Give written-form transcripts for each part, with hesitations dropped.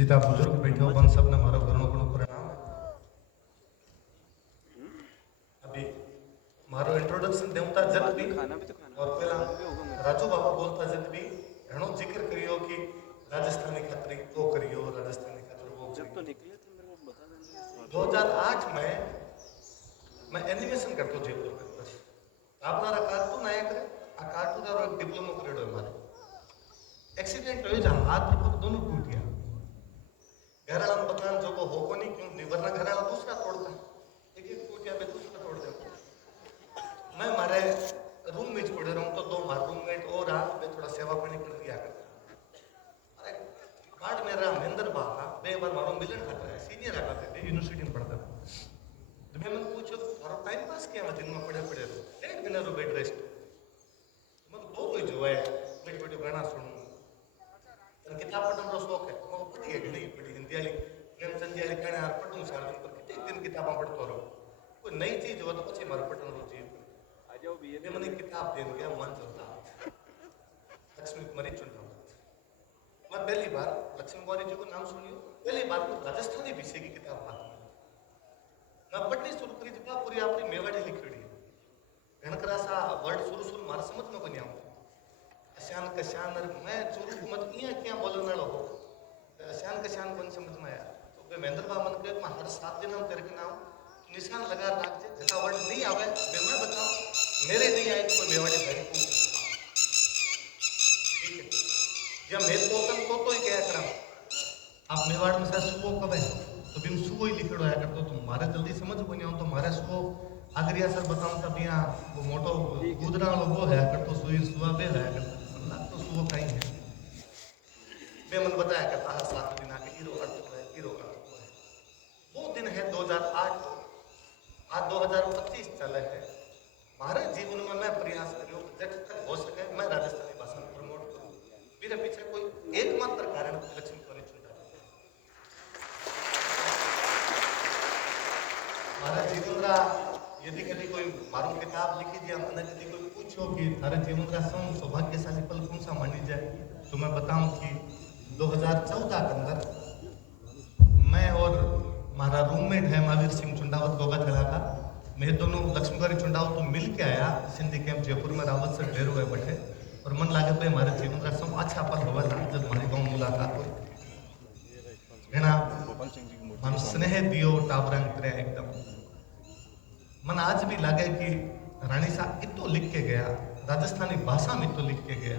जिता बुजुर्ग बैठे हो बन सबने मारो घणो घणो प्रणाम। अभी मारो इंट्रोडक्शन देवता जब भी और पहला राजू बाबा बोलता जब भी घणो जिक्र करियो कि राजस्थानी खातिर वो करियो, राजस्थानी खातिर वो जब तो निकले थे मेरे को बता देना। 2008 में मैं एनिमेशन करतो जयपुर में। बस आपनारा कार्टून आया करे आ कार्टून रो एक डिप्लोमा करेडो मारे एक्सीडेंट हो जा हाथ पर दोनों टूट गया। घराला मकान जो को होको नहीं क्यों निवरना घराला दूसरा तोड़ता एक एक टूट गया, दूसरा तोड़ दे। मैं मारे रूम में पड़े रहूं तो दो मार रूममेट और आ मैं थोड़ा सेवा पानी कर दिया करता। अरे बाद मेरा महेंद्र बाबा बे बार मारो मिलन खाता है सीनियर आ करते थे यूनिवर्सिटी में पढ़ता था। तो मैं मन पूछो मारो टाइम पास किया मैं दिन में पड़े पड़े रहो एक दिन रो बेड रेस्ट मैं दो कोई जो है बेट बेटे गाना सुनूं किताब पढ़ने रो शौक है मैं पढ़ी है नहीं पढ़ी हिंदी वाली प्रेमचंद जी वाली कहने यार पढ़ूं सारा दिन पर कितने दिन किताबें पढ़तो रहो कोई नई चीज हो तो પછી મારું પઠન રો જીવ આ જાવ બી એ મને કિતાબ દેન ગયા મન ચલતા लक्ष्मी कुमारी चुनता मैं पहली बार लक्ष्मी कुमारी जी को नाम सुनियो पहली बार को राजस्थानी विषय की किताब हाथ में मैं पढ़नी शुरू करी थी पूरी अपनी मेवाड़ी लिखी घणकरा सा वर्ड शुरू मार समझ में को नहीं आता अशान कशान मैं चुरू मत इया क्या बोलने वाला हो अशान कशान कौन समझ में आया तो वे महेंद्र बाबा मन के मैं हर 7 दिन हम तेरे के नाम निशान लगा रख दे जैसा वर्ड नहीं आवे मैं बताऊं मेरे नहीं आए तो कोई मेवाड़ी भाई पूछ ठीक है या मेरे तो ही क्या करा आप मेवाड़ में से सुबह कब है तो बिन सुबह ही लिखड़ो आया करतो तुम मारे जल्दी समझ को नहीं आओ तो मारे सुबह आगरिया सर बताऊं तब यहाँ वो मोटो गुदरा लोगो है करतो सुई सुबह बे है करतो तो सुबह कहीं है बे मन बताया करता हर 7 दिन आके हीरो अर्थ है हीरो अर्थ है वो दिन है 2008 आज 2025 चले है हमारे जीवन में मैं प्रयास करूँ जब तक हो सके मैं राजस्थानी भाषा में प्रमोट करूँ मेरे पीछे कोई एकमात्र कारण लक्ष्मी कुमारी चुनता हमारा जीवन रा यदि कभी कोई मारू किताब लिखी दिया मैंने यदि कोई पूछो कि थारे जीवन का सौभाग्यशाली पल कौन सा मानी जाए तो मैं बताऊं कि 2014 के अंदर मैं और हमारा रूममेट है महावीर सिंह चुंडावत गोगा चला था मैं दोनों लक्ष्मी कुमारी चुंडावत तो मिल के आया सिंधी कैंप जयपुर में रावत से ढेर हुए बैठे और मन लागे पे हमारे जीवन का सब अच्छा पल होगा जब हमारी गाँव मुलाकात हुई है ना हम स्नेह दियो टाबरंग करे एकदम मन आज भी लगे कि रानी साहब इतो लिख के गया राजस्थानी भाषा में तो लिख के गया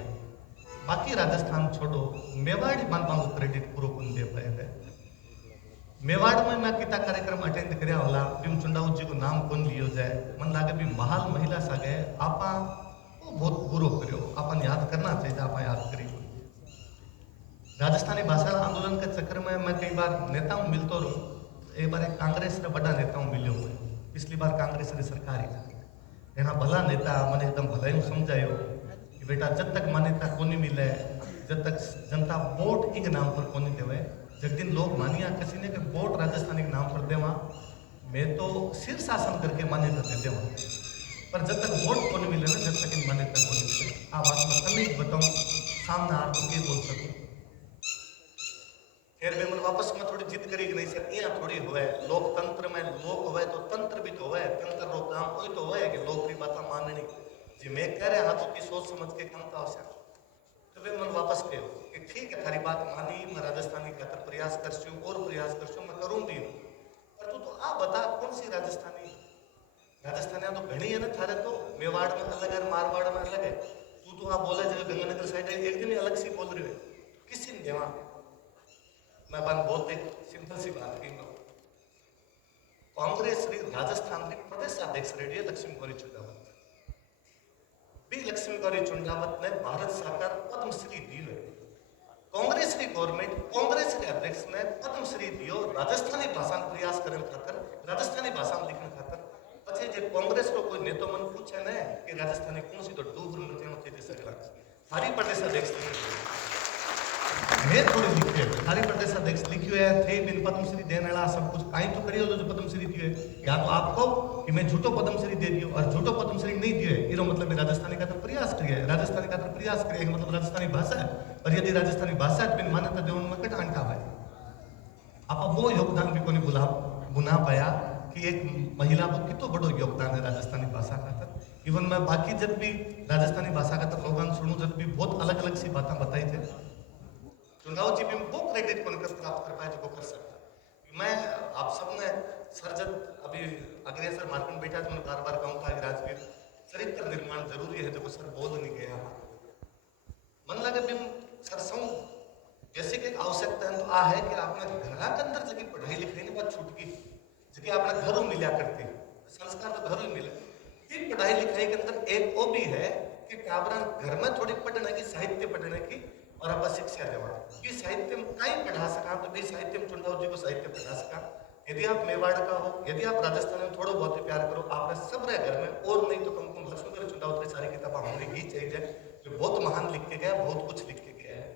बाकी राजस्थान छोड़ो मेवाड़ी मान पाऊँ क्रेडिट पूरा कौन दे पाए है मेवाड़ में मैं किता कार्यक्रम अटेंड करया होला बिम चुंडावत जी को नाम कौन लियो जाए मन लागे भी महाल महिला सागे आपा बहुत बुरो करियो अपन याद करना चाहिए आपा याद करी राजस्थानी भाषा आंदोलन के चक्कर में मैं कई बार नेताओं मिलता रहूं एक बार एक कांग्रेस रे बड़ा नेताओं मिलो हुए पिछली बार कांग्रेस री सरकार ही एना भला नेता मैंने एकदम भला ही समझायो कि बेटा जब तक मान्यता कोनी मिले जब तक जनता वोट इंग नाम पर कोनी देवे जब दिन लोग मानिया किसी ने के वोट राजस्थानी के नाम पर देवा मैं तो सिर शासन करके मान्यता दे देवा पर जब तक वोट को नहीं मिले ना जब तक इन मान्यता को नहीं मिले आप बात मैं कल ही बताऊं सामने आ तो के बोल सकूं फिर मैं मन वापस में थोड़ी जिद करी कि नहीं सर यहाँ थोड़ी हुए लोकतंत्र में लोक हुए तो तंत्र भी तो हुए तंत्र रो काम कोई तो हुए कि लोग की बात माननी जी मैं कह रहा हाथों की सोच समझ के काम था आवश्यक तो फिर मन वापस कहो कि ठीक है थारी बात मानी मैं राजस्थानी का प्रयास करसूं और प्रयास करसूं मैं करूँ भी पर तू तो आ बता कौन सी राजस्थानी राजस्थानी तो घनी है ना थारे तो मेवाड़ में अलग है मारवाड़ में अलग है तू तो आप बोले जगह गंगानगर साइड एक दिन अलग सी बोल रही है किसी ने देवा मैं बात बहुत एक सिंपल सी बात की कांग्रेस राजस्थान के प्रदेश अध्यक्ष रेडियो लक्ष्मी कुमारी चुंडावत भी लक्ष्मी कुमारी चुंडावत ने भारत सरकार पद्मश्री दी है कांग्रेस की गवर्नमेंट कांग्रेस के अध्यक्ष ने पद्मश्री दियो राजस्थानी भाषा में प्रयास करने खातर राजस्थानी भाषा में लिखने खातर पछे जे कांग्रेस को कोई नेता मन पूछे ने कि राजस्थानी कौन सी तो डूबर नृत्य में थे सकेला सारी प्रदेश अध्यक्ष मैं थोड़ी लिखी है सारी प्रदेश अध्यक्ष लिखी है थे बिन पद्मश्री देने वाला सब कुछ काई तो करियो जो पद्मश्री दियो है या तो आपको कि मैं झूठो पद्मश्री दे दियो और झूठो पद्मश्री नहीं दियो है इरो मतलब मैं राजस्थानी का प्रयास करिए राजस्थानी का प्रयास करिए मतलब राजस्थानी भाषा है और यदि राजस्थानी भाषा बिन मान्यता देवन में कट अंटा भाई आप वो योगदान भी कोनी बुना पाया कि एक महिला को कितो बड़ो योगदान है राजस्थानी भाषा का तर इवन मैं बाकी जब भी राजस्थानी भाषा का तर लोगों सुनूं जब भी बहुत अलग अलग सी बातें बताई थे चुनाव जी भी वो क्रेडिट को प्राप्त कर पाए जो कर सकता मैं आप सबने सर जब अभी अग्रेसर मार्केट बैठा तो मैंने बार बार कहूँ था कि राजवीर चरित्र निर्माण जरूरी है जो सर बोल नहीं गया मन लगे बिम सरसों जैसे कि आवश्यकता है तो आ है कि आपने घर के अंदर जगह पढ़ाई लिखाई ने बात छूट गई जगह आपने घरों मिला करती संस्कार तो घरों ही मिले फिर पढ़ाई लिखाई के अंदर एक वो भी है कि टाबरा घर में थोड़ी पढ़ने की साहित्य पढ़ने की और आप शिक्षा देवा ये साहित्य में कहीं पढ़ा सका तो भी साहित्य में चुनाव जी को साहित्य पढ़ा सका यदि आप मेवाड़ का हो यदि आप राजस्थान में थोड़ा बहुत प्यार करो आपने सब रहे घर में और नहीं तो कम से कम लक्ष्मण चुनाव सारी किताबें हमारी ही चाहिए जो बहुत महान लिख के गया बहुत कुछ लिख के गया है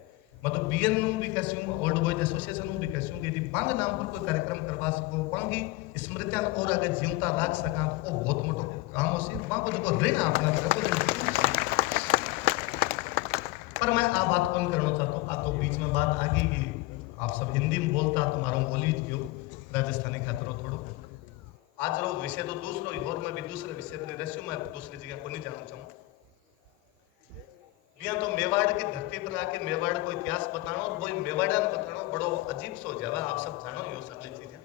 मतलब बीएन भी कहूँ ओल्ड बॉयज एसोसिएशन भी कहूँ कि यदि पांग नाम पर कोई कार्यक्रम करवा सको पांगी स्मृतियां और आगे जीवता रख सका तो वो बहुत मोटो काम हो सी वहां को जो ऋण अपना पर मैं आ बात कौन करना चाहता हूँ आ तो बीच में बात आ गई कि आप सब हिंदी में बोलता तो मारो बोली ज गयो राजस्थानी खातरो थोड़ो आज रो विषय तो दूसरो और मैं भी दूसरे विषय पर रहूं मैं दूसरी जगह को नहीं जानना चाहूँ यहाँ तो मेवाड़ की धरती पर आके मेवाड़ को इतिहास बताना और वो मेवाड़ा बताना बड़ो अजीब सो जावा आप सब जानो यो सारी चीजें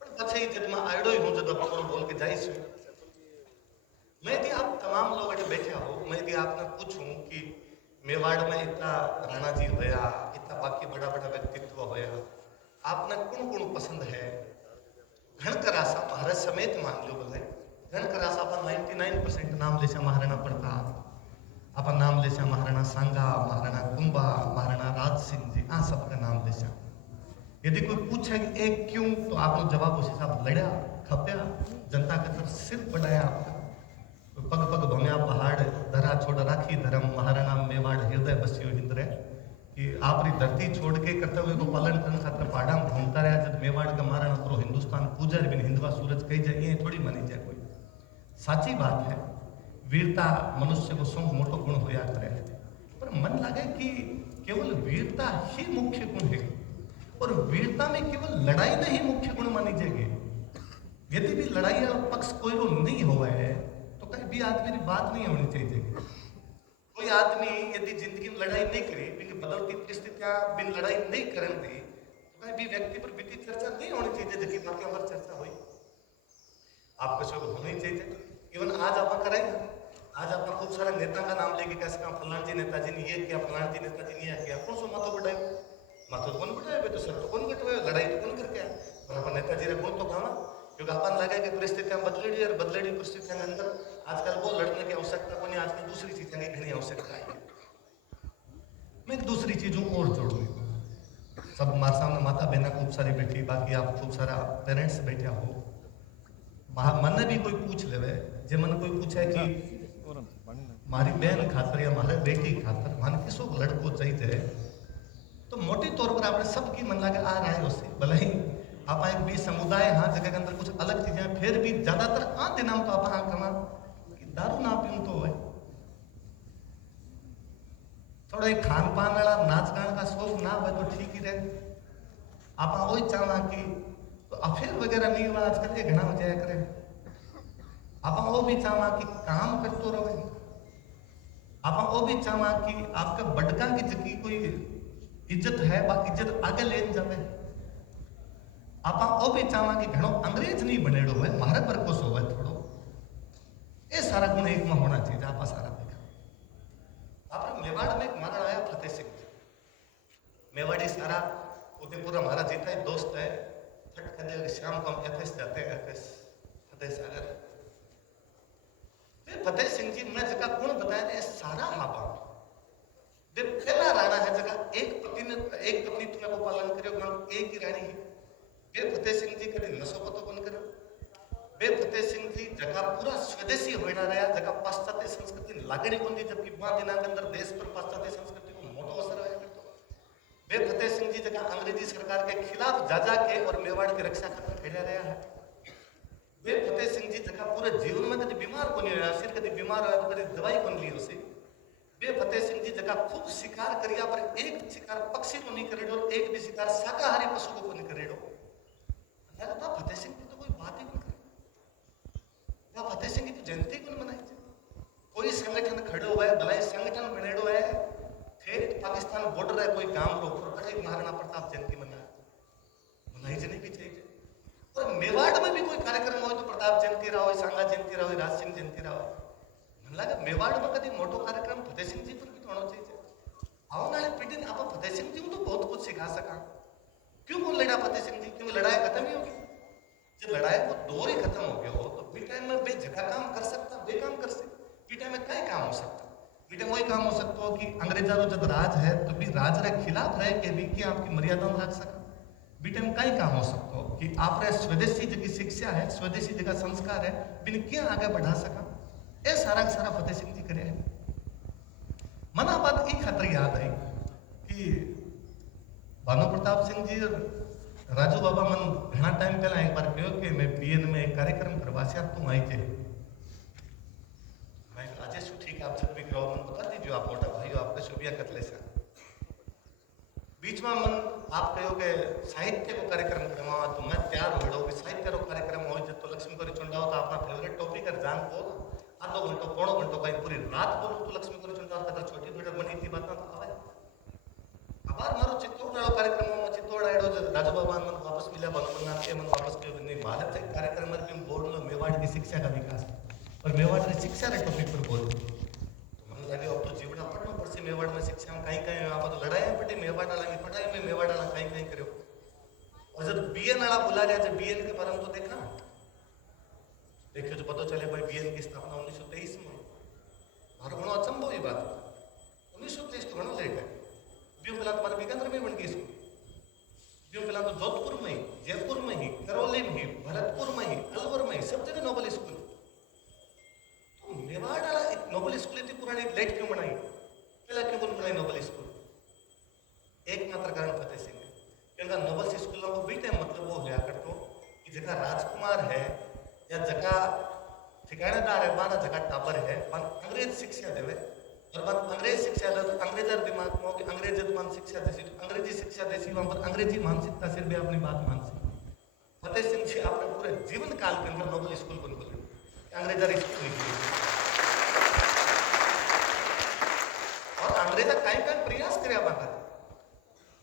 पर पछे जब मैं आड़ो ही हूँ जब अपन बोल के जाइस मैं यदि आप तमाम लोग अटे बैठे हो मैं यदि आपने पूछूं कि मेवाड़ में इतना राणा जी होया इतना बाकी बड़ा बड़ा व्यक्तित्व होया आपने कौन कौन पसंद है घनकरासा महाराज समेत मान लो बोले घनकरासा अपन 99% नाम लेसा महाराणा प्रताप अपन नाम लेसा महाराणा सांगा महाराणा कुंभा महाराणा राज सिंह जी आ सबका नाम लेसा यदि कोई पूछे कि एक क्यों तो आपने जवाब उसी साहब लड़ा खपया जनता के तरफ सिर बढ़ाया आपका पग पग भम्या पहाड़ धरा छोड़ राखी धर्म महाराणा मेवाड़ हृदय बसियो हिंद्रे कि आपरी धरती छोड़ के कर्तव्य को पालन करने खातिर पहाड़ा में घूमता रहा जब मेवाड़ का महाराणा पूरा हिंदुस्तान पूजा बिन हिंदवा सूरज कही जाए ये थोड़ी मानी जाए कोई साची बात है वीरता मनुष्य को सौ मोटो गुण होया करे पर मन लगे कि केवल वीरता ही मुख्य गुण है और वीरता में केवल लड़ाई नहीं मुख्य गुण मानी जाएगी यदि भी लड़ाई वाला पक्ष कोई रो नहीं हुआ है तो कहीं भी आदमी की बात नहीं होनी चाहिए कोई आदमी यदि जिंदगी में लड़ाई नहीं करी क्योंकि बदलती परिस्थितियां बिन लड़ाई नहीं करन दी तो कहीं भी व्यक्ति पर बीती चर्चा नहीं होनी चाहिए जबकि बाकी हमारी चर्चा हुई आपको सब होनी चाहिए इवन आज आप करें आज आप खूब सारे नेता का नाम लेके कैसे कहा फलान जी नेताजी ने ये किया फलान जी नेताजी ने यह किया कौन सो माथो बढ़ाए माथो तो कौन बढ़ाए तो सर तो कौन घटवाए लड़ाई तो कौन करके आए पर अपन नेताजी रे कौन तो कहा क्योंकि अपन लगा कि परिस्थितियां बदलेड़ी और बदलेड़ी परिस्थितियों के अंदर आजकल वो लड़ने की आवश्यकता को नहीं आजकल दूसरी चीजें की घनी आवश्यकता है मैं दूसरी चीजों और जोड़ू सब हमारे सामने माता बहना खूब सारी बैठी बाकी आप खूब सारा पेरेंट्स बैठे हो मन भी कोई पूछ ले जे मन कोई पूछे कि मारी बहन खातर या मारे बेटी खातर मन किसो लड़को चाहिए तो मोटे तौर पर आपने सबकी मन लगे आ रहा है उससे भले ही आप एक भी समुदाय हाँ जगह के अंदर कुछ अलग चीजें फिर भी ज्यादातर हाँ दिन तो आप हाँ कमा कि दारू ना पीऊं तो है थोड़ा एक खान पान वाला नाच गान का शौक ना हो तो ठीक ही रहे आप वही चाहना कि तो अफेयर वगैरह नहीं हुआ आजकल ये घना हो जाया करे आप वो भी चाहना कि काम करते रहो आप वो भी चाहना कि आपका बड़का की जगह कोई इज्जत है इज्जत आगे ले जावे आप वो भी चाहना कि घणो अंग्रेज नहीं बनेड़ो है महारे पर को सो है थोड़ो ये सारा गुण एक में होना चाहिए आप सारा देखा आप मेवाड़ में एक महाराणा आया फतेह सिंह मेवाड़ी सारा उदयपुर हमारा जीता है दोस्त है फट कर शाम को हम एथेस जाते हैं एथेस फतेह सागर फतेह सिंह जी मैं जगह कौन बताया सारा हाबा पहला राणा है जगह एक पत्नी तुम्हें को पालन करो एक ही रानी है वे फतेह सिंह जी कभी नशो पतो कौन करो वे फतेह सिंह जी जगह पूरा स्वदेशी होना रहा जगह पाश्चात्य संस्कृति लागणी कौन थी जबकि वहां दिनांक अंदर देश पर पाश्चात्य संस्कृति को मोटो असर आया करतो वे फतेह सिंह जी जगह अंग्रेजी सरकार के खिलाफ जाजा के और मेवाड़ की रक्षा खातिर खड़ा रहा है वे फतेह सिंह जी जगह पूरे जीवन में कभी बीमार को नहीं रहा सिर कभी बीमार होया तो कभी दवाई कौन ली उसे वे फतेह सिंह जी जगह खूब शिकार करिया पर एक शिकार पक्षी को नहीं करेडो और एक भी शिकार शाकाहारी पशु को नहीं करेडो अरे तो फतेह सिंह की तो कोई बात ही नहीं करे, फतेह सिंह की तो जयंती क्यों मनाई जाए? कोई संगठन खड़ो है, भलाई संगठन बनेड़ो है, ठेठ पाकिस्तान बॉर्डर है, कोई गांव रो कहीं महाराणा प्रताप जयंती मनाई जानी भी चाहिए। और मेवाड़ में भी कोई कार्यक्रम हो तो प्रताप जयंती रहा हो, सांगा जयंती रहा हो, राज सिंह जयंती रहा हो, मन लगे मेवाड़ में कभी मोटो कार्यक्रम फतेह सिंह जी पर भी होना चाहिए। आवनाली पीढ़ी ने आप फतेह सिंह जी को तो बहुत कुछ सिखा सका। क्यों कौन लड़ा फतेह सिंह जी? क्यों लड़ाई खत्म ही होगी? जब लड़ाई को दौर ही खत्म हो गया हो तो बी टाइम में बे जगह काम कर सकता, बे काम कर सकता, बी टाइम में कई काम हो सकता। बी टाइम वही काम हो सकता हो कि अंग्रेजा रो जब राज है तो भी राज रे खिलाफ रह के भी कि आपकी मर्यादा में रख सका। बी टाइम कई काम हो सकता हो कि आप रे स्वदेशी जगह शिक्षा है, स्वदेशी जगह संस्कार है, बिन क्या आगे बढ़ा सका। ये सारा का सारा फतेह सिंह जी करे है। मना बात एक खातर याद आई कि भानु प्रताप सिंह जी राजू बाबा मन घना टाइम पहला एक बार कहो कि मैं बीएन में एक कार्यक्रम करवा से तुम आई थे। मैं राजेश ठीक है, आप जब भी कहो मन बता दीजिए, आप मोटा भाई हो, आपके शुभिया कतले से बीच में मन आप कहो कि साहित्य को कार्यक्रम करवा तो मैं तैयार हो गया कि साहित्य रो कार्यक्रम हो जब तो लक्ष्मी को चुंडाओ तो अपना फेवरेट टॉपिक है जान बोल आधो घंटो पौनो घंटो कहीं पूरी रात बोलूं तो लक्ष्मी को चुंडाओ अगर छोटी वीडियो बनी थी बात ना तो आवे आबार मारो चित्तौड़ कार्यक्रम में चित्तौड़ आड़ो राजू बाबा मन वापस मिला बनना के मन वापस के नहीं भारत के कार्यक्रम में भी बोल लो मेवाड़ की शिक्षा का विकास और मेवाड़ की शिक्षा के टॉपिक पर बोल तो मन लगे अब तो जीवना पढ़ना पड़से मेवाड़ में शिक्षा में कहीं कहीं आप तो लड़ाई पड़ी मेवाड़ वाला की पढ़ाई में मेवाड़ वाला कहीं कहीं करो। और जब बीएन वाला बुला रहा जब बीएन के बारे में तो देखा देखियो जो पता चले भाई बीएन की स्थापना 1923 में मारो घणो अचंभो ही बात 1923 तो घणो लेट है। ब्यूं पहला तुम्हारे बीकानेर में बन गई स्कूल, ब्यूं पहला तो जोधपुर में ही, जयपुर में ही, करौली में ही, भरतपुर में ही, अलवर में ही, सब जगह नोबल स्कूल। तो मेवाड़ वाला एक नोबल स्कूल इतनी पुरानी लेट क्यों बनाई? पहला क्यों कौन बनाई नोबल स्कूल? एकमात्र कारण फतेह सिंह है। क्योंकि नोबल स्कूलों को बी टाइम मतलब वो लिया करतो कि जगह राजकुमार है या जगह ठिकानेदार है, बाना जगह टाबर है, अंग्रेज शिक्षा देवे और बाद अंग्रेज शिक्षा दे तो अंग्रेजर दिमाग में कि अंग्रेज मान शिक्षा देसी तो अंग्रेजी शिक्षा देसी वहां पर अंग्रेजी मानसिकता सिर्फ भी अपनी बात मान सकती। फतेह सिंह जी अपने पूरे जीवन काल के अंदर नोबल स्कूल बन गए अंग्रेजर स्कूल और अंग्रेजा कई कई प्रयास करे बात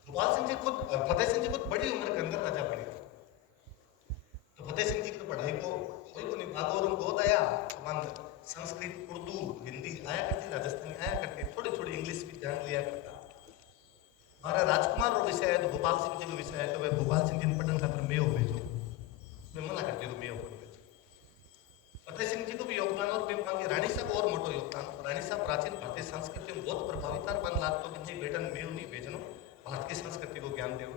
गोपाल सिंह जी खुद फतेह सिंह जी खुद बड़ी उम्र के अंदर राजा बने तो फतेह सिंह जी की पढ़ाई को कोई को नहीं भागोर गोद आया संस्कृत उर्दू हिंदी आया करती, राजस्थानी आया करती, थोड़ी थोड़ी इंग्लिश भी ध्यान लिया करता। हमारा राजकुमार रो विषय है तो गोपाल सिंह जी का विषय है तो वह गोपाल सिंह जी ने पढ़ने खातर मेयो भेजो, मैं मना करती हूँ मेयो को भेजो। फतेह सिंह जी को भी योगदान और रानी साहब और मोटो योगदान। रानी साहब प्राचीन भारतीय संस्कृति में बहुत प्रभावित और बन लागतो कि नहीं बेटन मेयो नहीं भेजनो, भारत की संस्कृति को ज्ञान दे।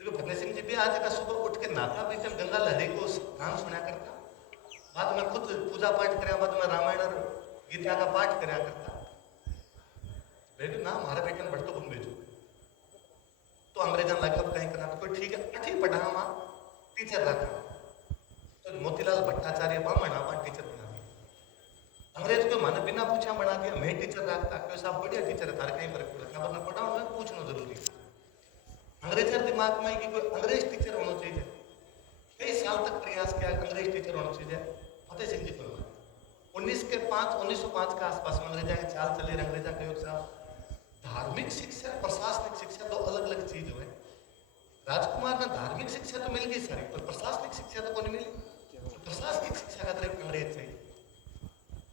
क्योंकि फतेह सिंह जी भी आज का सुबह उठ के नाता भी जब गंगा लहरी को गान सुना करता, बाद में खुद पूजा पाठ कराया, बाद में रामायण और गीता का पाठ कराया करता। बेटे ना हमारे बेटन बढ़तो गुण भेजो तो अंग्रेजन लगा कहीं करना तो कोई ठीक है अठी पढ़ा वहां टीचर रखा तो मोतीलाल भट्टाचार्य बामण आप टीचर बना दिया। अंग्रेज को माने बिना पूछा बना दिया, मैं टीचर रखता क्यों साहब बढ़िया टीचर है तारे कहीं फर्क पड़ता खबर ना पढ़ाओ मैं पूछना जरूरी। अंग्रेजर दिमाग में कि कोई अंग्रेज टीचर होना चाहिए, कई साल तक प्रयास किया अंग्रेज टीचर होना चाहिए। फतेह सिंह जी पर 1905 के आसपास में अंग्रेजा की चाल चली। अंग्रेजा के साहब धार्मिक शिक्षा प्रशासनिक शिक्षा दो अलग अलग चीज हुए। राजकुमार ने धार्मिक शिक्षा तो मिल गई सारी पर प्रशासनिक शिक्षा तो कौन मिली, तो प्रशासनिक शिक्षा का तरफ अंग्रेज चाहिए।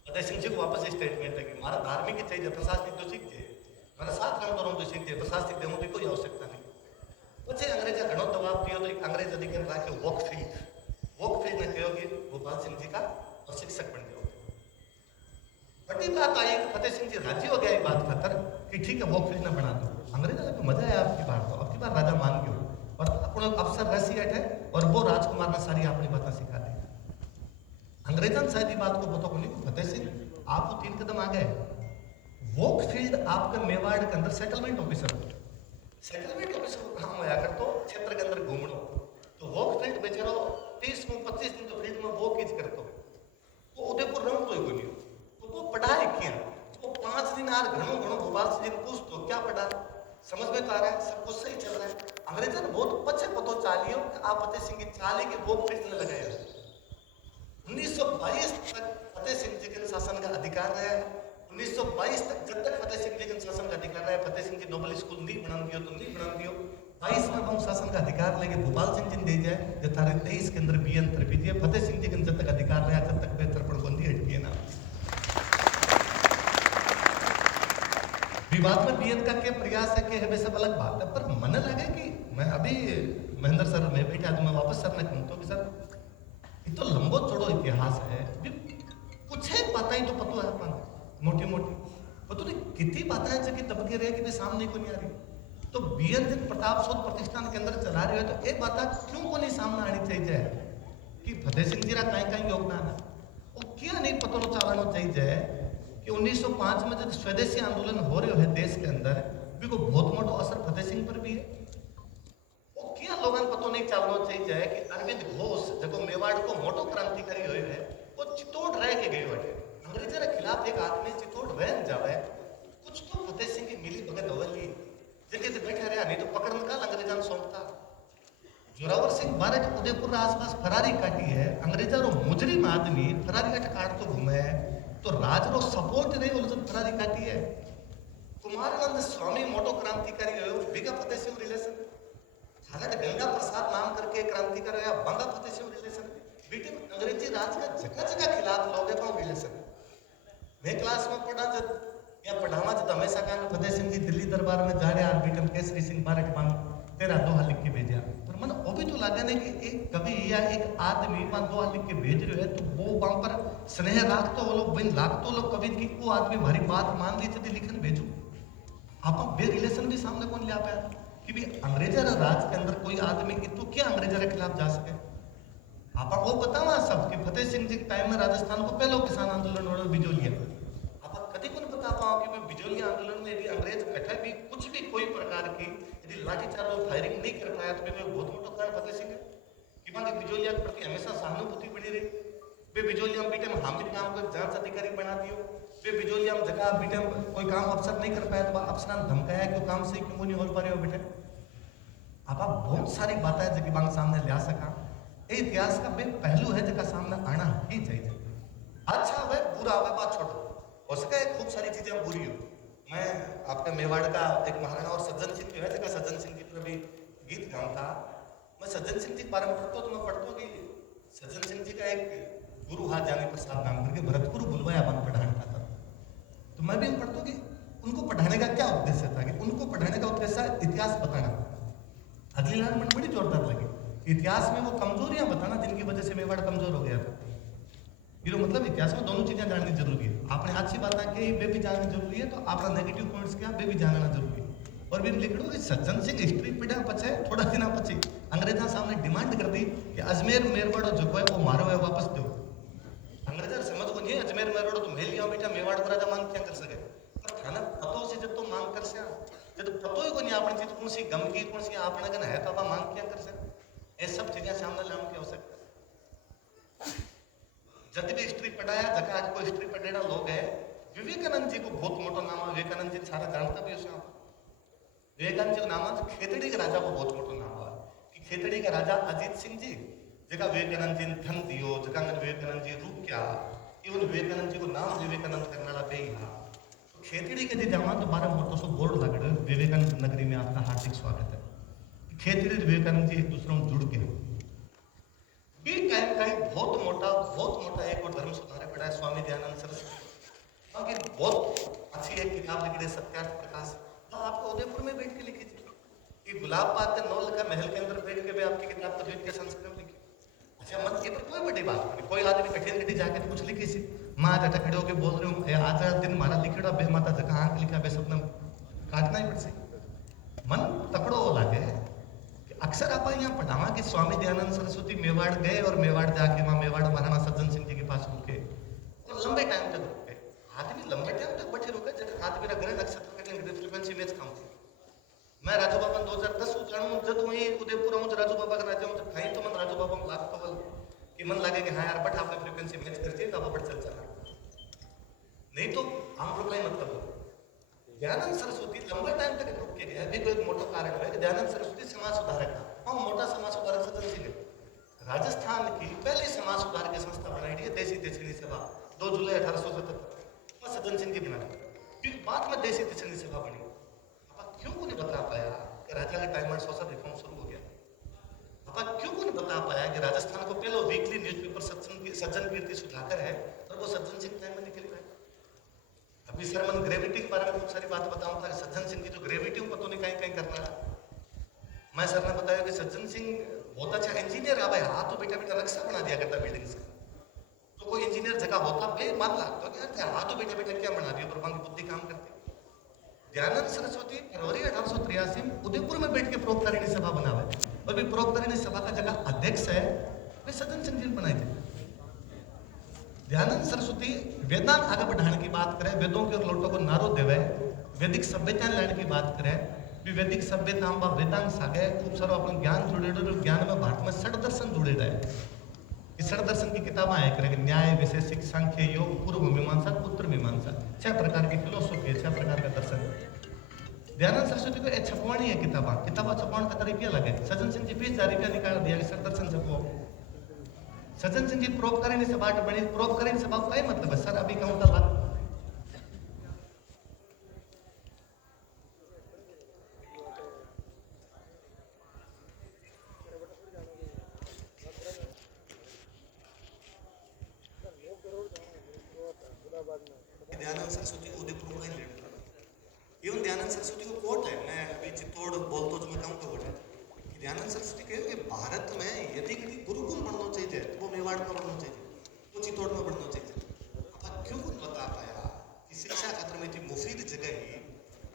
फतेह सिंह जी को वापस स्टेटमेंट है कि हमारा धार्मिक चाहिए, प्रशासनिक तो सीख जाए, हमारा साथ रंग तो सीख जाए, प्रशासनिक देने की कोई आवश्यकता नहीं। પછી અંગ્રેજા ઘણો દબાવ થયો તો એક અંગ્રેજ અધિकारी રાખ્યો વોકફિલ્ડ ने कहो कि गोपाल सिंह जी का और शिक्षक बन जाओ। बड़ी बात आई फतेह सिंह जी राजी हो गया बात खातर कि ठीक है वोकफिल्ड ने बना दो। अंग्रेजा को मजा आया आपकी बात को, आपकी बार राजा मान गयो और अपनो अफसर रसी है और वो राजकुमार ने सारी अपनी बातें सिखा दी। अंग्रेजन शायद बात को पता को नहीं फतेह सिंह आप 3 कदम आ गए। वोकफिल्ड आपके मेवाड़ के अंदर सेटलमेंट ऑफिसर को काम होया कर तो क्षेत्र के अंदर घूमनो तो वोकफिल्ड बेचारो 30-25 दिन तो फील्ड में वो कीज करतो तो उदयपुर रंग तो ही तो वो पढ़ाई किया तो 5 दिन आर घणो गोपाल सिंह जी पूछतो क्या पढ़ा समझ में तो आ रहा है सब कुछ सही चल रहा है अंग्रेजन बहुत पछे पतो चालियो कि आ फतेह सिंह की चाली के वो फिर न लगाया 1922 तक फतेह सिंह जी के शासन का अधिकार रहा है 1922 तक जब तक फतेह सिंह जी के शासन का अधिकार रहा है फतेह सिंह जी नोबल स्कूल नहीं बना दियो तो नहीं बना दियो 22 में हम शासन का अधिकार लेके भोपाल सिंह जी दे जाए जो तारीख 23 के अंदर बी अंतर बीजिए फतेह सिंह जी के जब तक अधिकार रहा जब तक बेहतर बंदी हटकी है ना विवाद में बीएन का क्या प्रयास है कि हमें सब अलग बात है पर मन लगे कि मैं अभी महेंद्र सर में बैठा तो मैं वापस सर ने कहूँ कि सर ये तो लंबो चौड़ो इतिहास है कुछ है बातें तो पता है अपन मोटी मोटी पता नहीं कितनी बातें हैं जो कि दबके रहे कि सामने को नहीं आ रही तो बीएन दिन प्रताप शोध प्रतिष्ठान के अंदर चला रहे हो तो एक बात क्यों को नहीं सामने आनी चाहिए कि फतेह सिंह जी का कहीं योगदान है वो क्या नहीं पता चलाना चाहिए कि 1905 में जब स्वदेशी आंदोलन हो रहे है देश के अंदर भी को बहुत मोटो असर फतेह सिंह पर भी है वो क्या लोगों को पता नहीं चलना चाहिए कि अरविंद घोष जो मेवाड़ को मोटो क्रांतिकारी हुए है वो चित्तौड़ रह के गए बटे अंग्रेजों के खिलाफ एक आदमी चित्तौड़ बहन जावे कुछ तो फतेह सिंह की मिली भगत होवली जगह से बैठा रहा नहीं तो पकड़ने का अंग्रेजों ने सौंपता जोरावर सिंह बारह उदयपुर आसपास फरारी काटी है अंग्रेजों मुजरिम आदमी फरारी काट तो घूमे है तो राजरो सपोर्ट नहीं बोलो तो फरारी काटी है कुमारानंद स्वामी मोटो क्रांतिकारी हो बिगा फतेह सिंह रिलेशन हालांकि गंगा प्रसाद नाम करके क्रांतिकारी या बंगा फतेह सिंह रिलेशन बेटे अंग्रेजी राज का जगह जगह खिलाफ लोग है रिलेशन मैं क्लास में पढ़ा जब या पढ़ावा जब हमेशा कहा फतेह सिंह जी दिल्ली दरबार में जा रहे हैं बेटम केसरी सिंह बारट मान तेरा दोहा लिख के भेजा पर मन वो भी तो लगा नहीं कि एक कवि या एक आदमी वहां दोहा लिख के भेज रहे है तो वो वहां पर स्नेह राखते हो लोग बिन लागतो लोग कवि की वो आदमी हमारी बात मान ली थी लिखन भेजो आप बे रिलेशन भी सामने कौन ले आ पाया कि भी अंग्रेजों राज के अंदर कोई आदमी तो क्या अंग्रेजों के खिलाफ जा सके आप वो बतावा सब कि फतेह सिंह जी के टाइम में राजस्थान को पहलो किसान आंदोलन और बिजोलिया आप कभी को बता पाओ कि मैं बिजोलिया आंदोलन में यदि अंग्रेज कठे भी कुछ भी कोई प्रकार की यदि लाठीचार्ज और फायरिंग नहीं कर पाया तो मैं बहुत मोटो कारण फतेह सिंह है कि वहां बिजोलिया के प्रति हमेशा सहानुभूति बनी रही वे बिजोलिया में बीटे में हामिद काम को जांच अधिकारी बना दियो वे बिजोलिया में जगह बीटे में कोई काम अफसर नहीं कर पाया तो अफसर धमकाया क्यों काम सही क्यों नहीं हो पा रहे हो बेटे आप बहुत सारी बातें जगह बांग सामने ला सका इतिहास का बे पहलू है जगह सामने आना ही चाहिए अच्छा वह बुरा वह बात छोड़ो हो सके खूब सारी चीजें बुरी हो मैं आपके मेवाड़ का एक महाराणा और सज्जन सिंह जो है जगह सज्जन सिंह जी पर भी गीत गाता मैं सज्जन सिंह जी के बारे में पढ़ता तो मैं पढ़ता कि सज्जन सिंह जी का एक गुरु हाथ जाने प्रसाद नाम करके भरतपुर बुलवाया बन पढ़ाने का था तो मैं भी पढ़ता कि उनको पढ़ाने का क्या उद्देश्य था कि उनको पढ़ाने का उद्देश्य इतिहास बताना अगली लाइन में बड़ी जोरदार लगी इतिहास में वो कमजोरियां बताना जिनकी वजह से मेवाड़ कमजोर हो गया था ये मतलब इतिहास में दोनों चीजें जाननी जरूरी है आपने अच्छी बात कही वे भी जाननी जरूरी है तो अपना नेगेटिव पॉइंट्स क्या वे भी जानना जरूरी है और भी लिख लो कि सज्जन सिंह हिस्ट्री पीढ़ा पछे थोड़ा दिन पछी अंग्रेजा सामने डिमांड कर दी कि अजमेर मेरवाड़ जो है वो मारो है वापस दो अंग्रेजा समझ को नहीं अजमेर मेरवाड़ तो मेल लिया बेटा मेवाड़ को राजा मांग क्या कर सके पर थाना पतो से जब तो मांग कर से जब पतो ही को नहीं अपनी चीज कौन सी गम की कौन सी अपना गन है तो आप मांग क्या कर सके ये सब चीजें सामने लाने की आवश्यकता जब भी हिस्ट्री पढ़ाया जगह आज को हिस्ट्री पढ़ने लोग है विवेकानंद जी को बहुत मोटा नाम है विवेकानंद जी सारा जानता भी उसे विवेकानंद जी का नाम है खेतड़ी के राजा को बहुत मोटा नाम है कि खेतड़ी का राजा अजीत सिंह जी जगह विवेकानंद जी ने धन दियो जगह विवेकानंद जी रूप क्या इवन विवेकानंद जी को नाम विवेकानंद करने वाला बे तो खेतड़ी के जी जावा तो 12 मोटो सो बोर्ड लग रहे विवेकानंद नगरी में आपका हार्दिक स्वागत है खेतड़ी विवेकानंद जी एक दूसरे में जुड़ गए भी टाइम का बहुत मोटा एक और धर्म सुधारे पड़ा है स्वामी दयानंद सरस्वती बाकी बहुत अच्छी एक किताब लिखी है सत्यार्थ प्रकाश वो आपको उदयपुर में बैठ के लिखी थी कि गुलाब बाग का 9 लिखा महल के अंदर बैठ के भी आपकी किताब को देख के संस्कृत लिखी अच्छा मत ये पर कोई बड़ी बात नहीं कोई आदमी कठिन जाके कुछ लिखी सी माँ जटा खड़े होके बोल रहे हूँ आज दिन हमारा लिखड़ा बे माता जगह आंख लिखा बे सपना काटना ही पड़ से मन तकड़ो लागे अक्सर आप यहाँ पढ़ावा कि स्वामी दयानंद सरस्वती मेवाड़ गए और मेवाड़ जाके वहाँ मेवाड़ महाराणा सज्जन सिंह जी के पास रुके और लंबे टाइम तक रुके आदमी लंबे टाइम तक बैठे रुके जब आदमी ग्रह नक्षत्र के फ्रीक्वेंसी मैच काम थी मैं राजू बाबा 2010 उजाणू जब वही उदयपुर हूँ राजू बाबा का राजा हूँ जब कहीं तो मन राजू बाबा में लाख तो कि मन लगे कि हाँ यार बट आपने फ्रीक्वेंसी मैच कर चाहिए तो आप बट चल चला नहीं तो हम लोग का ही मतलब दयानंद सरस्वती लंबे टाइम तक रुक के गया। देखो एक मोटा कारण है कि दयानंद सरस्वती समाज सुधारक था। हाँ, मोटा समाज सुधारक सज्जन सिंह है। राजस्थान की पहली समाज सुधार की संस्था बनाई है देसी देशनी सभा 2 जुलाई 1877 में सज्जन सिंह की बना। फिर बाद में देसी देशनी सभा बनी। आप क्यों को नहीं बता पाया कि राजा के टाइम में सोशल रिफॉर्म शुरू हो गया? आप क्यों को नहीं बता पाया कि राजस्थान को पहला वीकली न्यूज़पेपर सज्जन कीर्ति सुधाकर है और वो सज्जन सिंह टाइम में निकल रहा है। अभी सर मैं ग्रेविटी के बारे में खूब सारी बात बताऊं था। सज्जन सिंह की जो ग्रेविटी पता नहीं कहीं कहीं करना है। मैं सर ने बताया कि सज्जन सिंह बहुत अच्छा इंजीनियर है भाई। हाँ तो बेटा बेटा नक्शा बना दिया करता बिल्डिंग का। तो कोई इंजीनियर जगह होता भाई मान लगता कि हाँ तो बेटा बेटा क्या बना दिया, पर वहां की बुद्धि काम करती। दयानंद सरस्वती फरवरी 1883 में उदयपुर में बैठ के प्रोक्तारिणी सभा बना हुआ है और भी प्रोक्तारिणी सभा का जगह अध्यक्ष है वे सज्जन सिंह जी बनाए थे। दयानंद सरस्वती वेदांत आगे बढ़ाने की बात करें, वेदों के और लोटों को नारो देवे, वैदिक सभ्यता लाने की बात करें, भी वैदिक सभ्यता में वेदांत सागे खूब सारो अपन ज्ञान जुड़े और ज्ञान में भारत में षड दर्शन जुड़े रहे। इस षड दर्शन की किताबें आया करें न्याय, वैशेषिक, सांख्य, योग, पूर्व मीमांसा, उत्तर मीमांसा, 6 प्रकार की फिलोसॉफी है, 6 प्रकार का दर्शन। दयानंद सरस्वती को छपवानी है किताबा छपवाने का रुपया लगे। सज्जन सिंह जी 20,000 रुपया निकाल दिया कि षड दर्शन छपो। सज्जन सिंह जी प्रोपकारिणी सभा बनी। प्रोपकारिणी सभा का क्या मतलब है सर? अभी कहूं तो बात दयानंद सरस्वती उदयपुर का ही इवन दयानंद सरस्वती को कोट है। मैं अभी चित्तौड़ बोलता हूँ मैं कहूँ तो कोट है कि दयानंद सरस्वती कहे कि भारत में यदि कभी गुरुकुल बनना चाहिए तो वो मेवाड़ में बनना चाहिए, वो चित्तौड़ में बनना चाहिए। अब क्यों कुछ बता पाया कि शिक्षा क्षेत्र में इतनी मुफीद जगह ही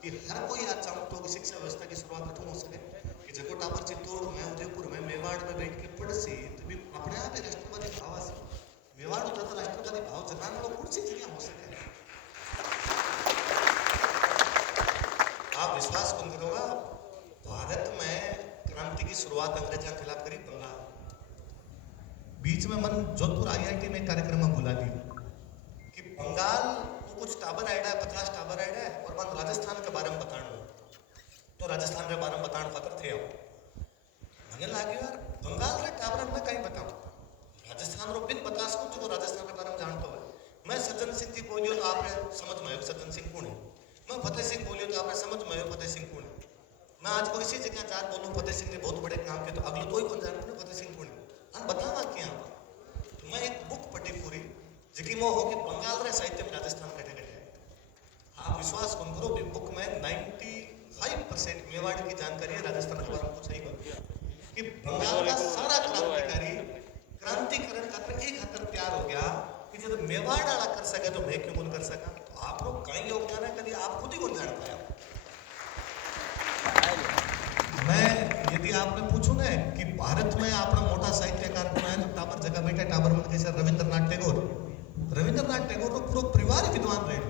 कि हर कोई आज चाहता हो कि शिक्षा व्यवस्था की शुरुआत रखो हो सके कि जगह टापर चित्तौड़ में उदयपुर में मेवाड़ में बैठ के पढ़ सी तो भी अपने आप ही राष्ट्रवादी भाव से मेवाड़ होता तो राष्ट्रवादी भाव जगाने वाला कुछ जगह हो सके। आप विश्वास कौन करोगा, भारत में क्रांति की शुरुआत अंग्रेजों के खिलाफ करी बंगाल। बीच में मन जोधपुर IIT में कार्यक्रम में बुला दिया कि बंगाल को कुछ टावर आइडा है, 50 टावर आइडा है और मन राजस्थान के बारे में बताना। तो राजस्थान के बारे में बताना खतर थे। मैंने लगे यार बंगाल के टावर में कहीं बताऊं, राजस्थान रो बिन बता सकूं जो राजस्थान के बारे में जानता हो। मैं सज्जन सिंह जी बोलियो तो आपने समझ में आयो सज्जन सिंह कौन है। मैं फतेह सिंह बोलियो तो आपने समझ में आयो फतेह सिंह कौन है। मैं आज को इसी जगह जात बोलूं फतेह सिंह ने बहुत बड़े काम किए तो अगले कोई कौन जानता ना फतेह सिंह कौन है। हम बतावा क्या तो मैं एक बुक पढ़ी पूरी जिकी मो हो कि बंगाल रे साहित्य में राजस्थान कटे कटे। आप विश्वास कौन करो भी बुक में 95% मेवाड़ की जानकारी है, राजस्थान के बारे में कुछ नहीं कि बंगाल का सारा क्रांतिकरण का एक हतर तैयार हो गया कि जब मेवाड़ वाला कर सके तो मैं क्यों कौन कर सका। तो आप लोग कहीं योगदान है कभी आप खुद ही कौन जान पाया। मैं यदि आपने पूछू ना कि भारत में अपना मोटा साहित्यकार कौन है तो टाबर जगह बैठे टाबर में कैसे रविंद्रनाथ टैगोर। रविंद्रनाथ टैगोर को पूरा परिवार विद्वान रहे।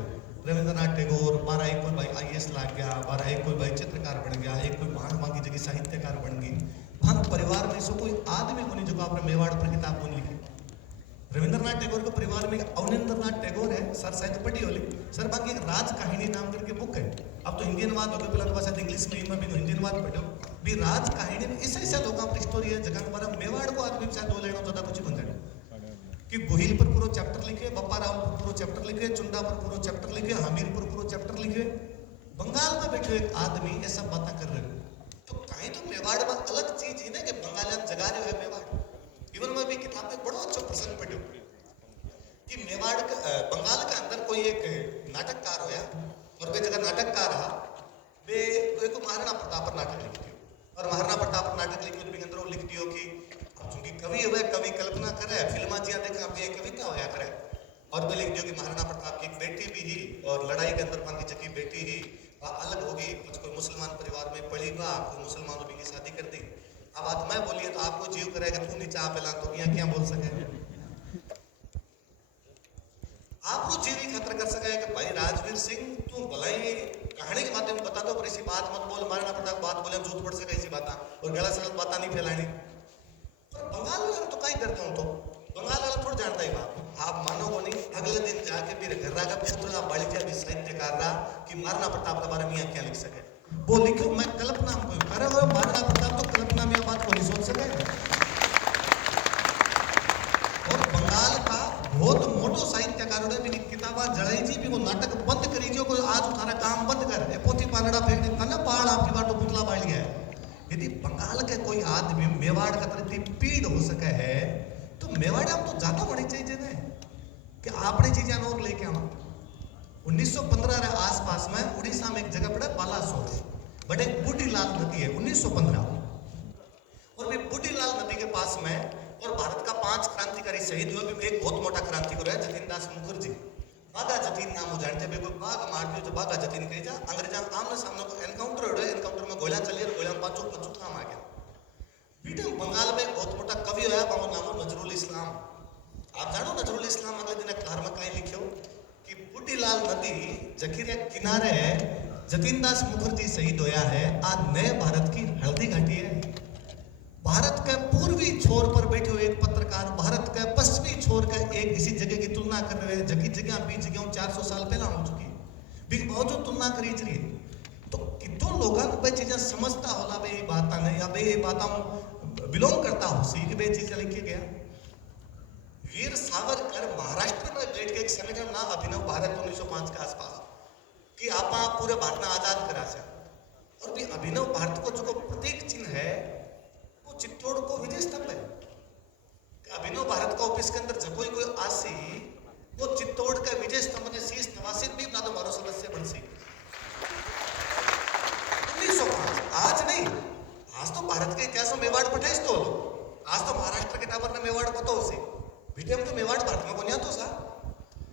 रविंद्रनाथ टैगोर 12 एक कोई भाई IAS लाग गया, 12 एक कोई भाई चित्रकार बन गया, एक कोई महात्मा की जगह साहित्यकार बन गई। भक्त परिवार में सो कोई आदमी को नहीं जो आपने मेवाड़ पर किताब कौन लिखी। रविंद्रनाथ टैगोर के परिवार में अवनिंद्रनाथ टैगोर है सर शायद पढ़ी होली सर। बाकी एक राज कहानी नाम करके बुक है। अब तो हिंदी अनुवाद हो गया, पहले तो शायद इंग्लिश में भी हिंदी अनुवाद पढ़ो भी राज कहानी में ऐसा लोगों की स्टोरी है जगह पर मेवाड़ को आदमी शायद 2 लेना ज्यादा कुछ बन जाए कि गोहिल पर पूरा चैप्टर लिखे, बप्पा राव पर पूरा चैप्टर लिखे, चुंडा पर पूरा चैप्टर लिखे, हमीर पर पूरा चैप्टर लिखे। बंगाल में बैठे एक आदमी ये सब बातें कर रहे तो कहीं तो मेवाड़ में अलग चीज ही ना कि बंगालियन जगा रहे है मेवाड़। इवन मैं भी किताब में बड़ा अच्छा प्रसंग पढ़ो कि मेवाड़ बंगाल के अंदर कोई एक नाटककार होया और वे जगह नाटककार रहा वे को महाराणा प्रताप पर नाटक लिख दियो और महाराणा प्रताप पर नाटक लिखियो भी अंदर लिख दियो कि चूंकि कवि हुए कवि कल्पना करे फिल्मा जिया देखा भी कविता होया करे और वे लिख दियो कि महाराणा प्रताप की एक बेटी भी ही और लड़ाई के अंदर पांगी जकी बेटी ही अलग होगी, कुछ कोई मुसलमान परिवार में पड़ी बा, कोई मुसलमानों की शादी कर दी। अब बात मैं बोलिए तो आपको जीव करेगा तू नीचा पहला तो यहाँ क्या बोल सके आपको जीव ही खतरा कर सके कि भाई राजवीर सिंह तू भलाई कहानी के माध्यम बता दो पर इसी बात मत बोल। महाराणा प्रताप बात बोले झूठ पड़ सके ऐसी बात और गला सड़क बात नहीं फैलानी। पर बंगाल वाला तो कहीं डरते हो तो बंगाल वाला थोड़ा जानता ही बात। आप मानोगे नहीं अगले दिन जाके मेरे घर का पुत्र बालिका भी साहित्यकार रहा कि कि महाराणा प्रताप के बारे में यहाँ क्या लिख सके, वो लिखो मैं कल्पना में करे वो महाराणा प्रताप तो कल्पना में बात को नहीं सोच सके। और बंगाल का बहुत मोटो साहित्यकार ने भी किताबा जड़ाई जी भी वो नाटक बंद करी जो कोई आज थारा काम बंद कर ए पोथी पानड़ा फेंक दे ना पहाड़ आपकी बात तो पुतला बाल गया है। यदि बंगाल के कोई आदमी मेवाड़ का तरह पीड़ हो सके है तो मेवाड़ हम तो ज्यादा होनी चाहिए ना कि आपने चीजें और लेके आना। 1915 के आसपास में उड़ीसा में एक जगह पड़ा बालासोर, बट एक बूढ़ीलाल नदी है 1915, और वे बूढ़ीलाल नदी के पास में और भारत का 5 क्रांतिकारी शहीद हुए भी एक बहुत मोटा क्रांतिकारी है जतीन दास मुखर्जी, बागा जतीन नाम हो जानते हैं, कोई बाग मार दियो जो बागा जतीन कही जा, अंग्रेजा आमने सामने को एनकाउंटर हो, एनकाउंटर में गोलियां चली और गोलियां पांचों काम आ गया। बीटे बंगाल में बहुत मोटा कवि होया बाबू नाम नजरुल इस्लाम। आप जानो नजरुल इस्लाम अगले दिन अखबार में कहीं लिखो कि बूढ़ीलाल नदी जखीरे किनारे जतीन दास मुखर्जी शहीद होया है, आज नए भारत की हल्दी घाटी है। भारत के पूर्वी छोर पर बैठे हुए एक पत्रकार भारत के पश्चिमी छोर का एक इसी जगह की तुलना कर रहे हैं, जगह जगह बीच जगह 400 साल पहला हो चुकी है, बिग बहुत जो तुलना करी रही तो कितों लोगों को चीजें समझता होला बे बात नहीं या बे बातों बिलोंग करता हो सी कि बे चीजें लिखी गया। वीर सावरकर महाराष्ट्र में बैठ के एक संगठन ना अभिनव भारत 1905 के आसपास कि आप पूरे भारत में आजाद करा से, और भी अभिनव भारत को जो प्रतीक चिन्ह है वो चित्तौड़ को विजय स्तंभ है। अभिनव भारत का ऑफिस के अंदर जब कोई आसी वो चित्तौड़ का विजय स्तंभ ने शीश नवासी भी ना तो मारो सदस्य बन सी 1905। आज नहीं, आज तो भारत के इतिहास में मेवाड़ पठाइस तो आज तो महाराष्ट्र के टावर ने मेवाड़ पतो से बीटे तो मेवाड़ भारत में कोन्या तो सा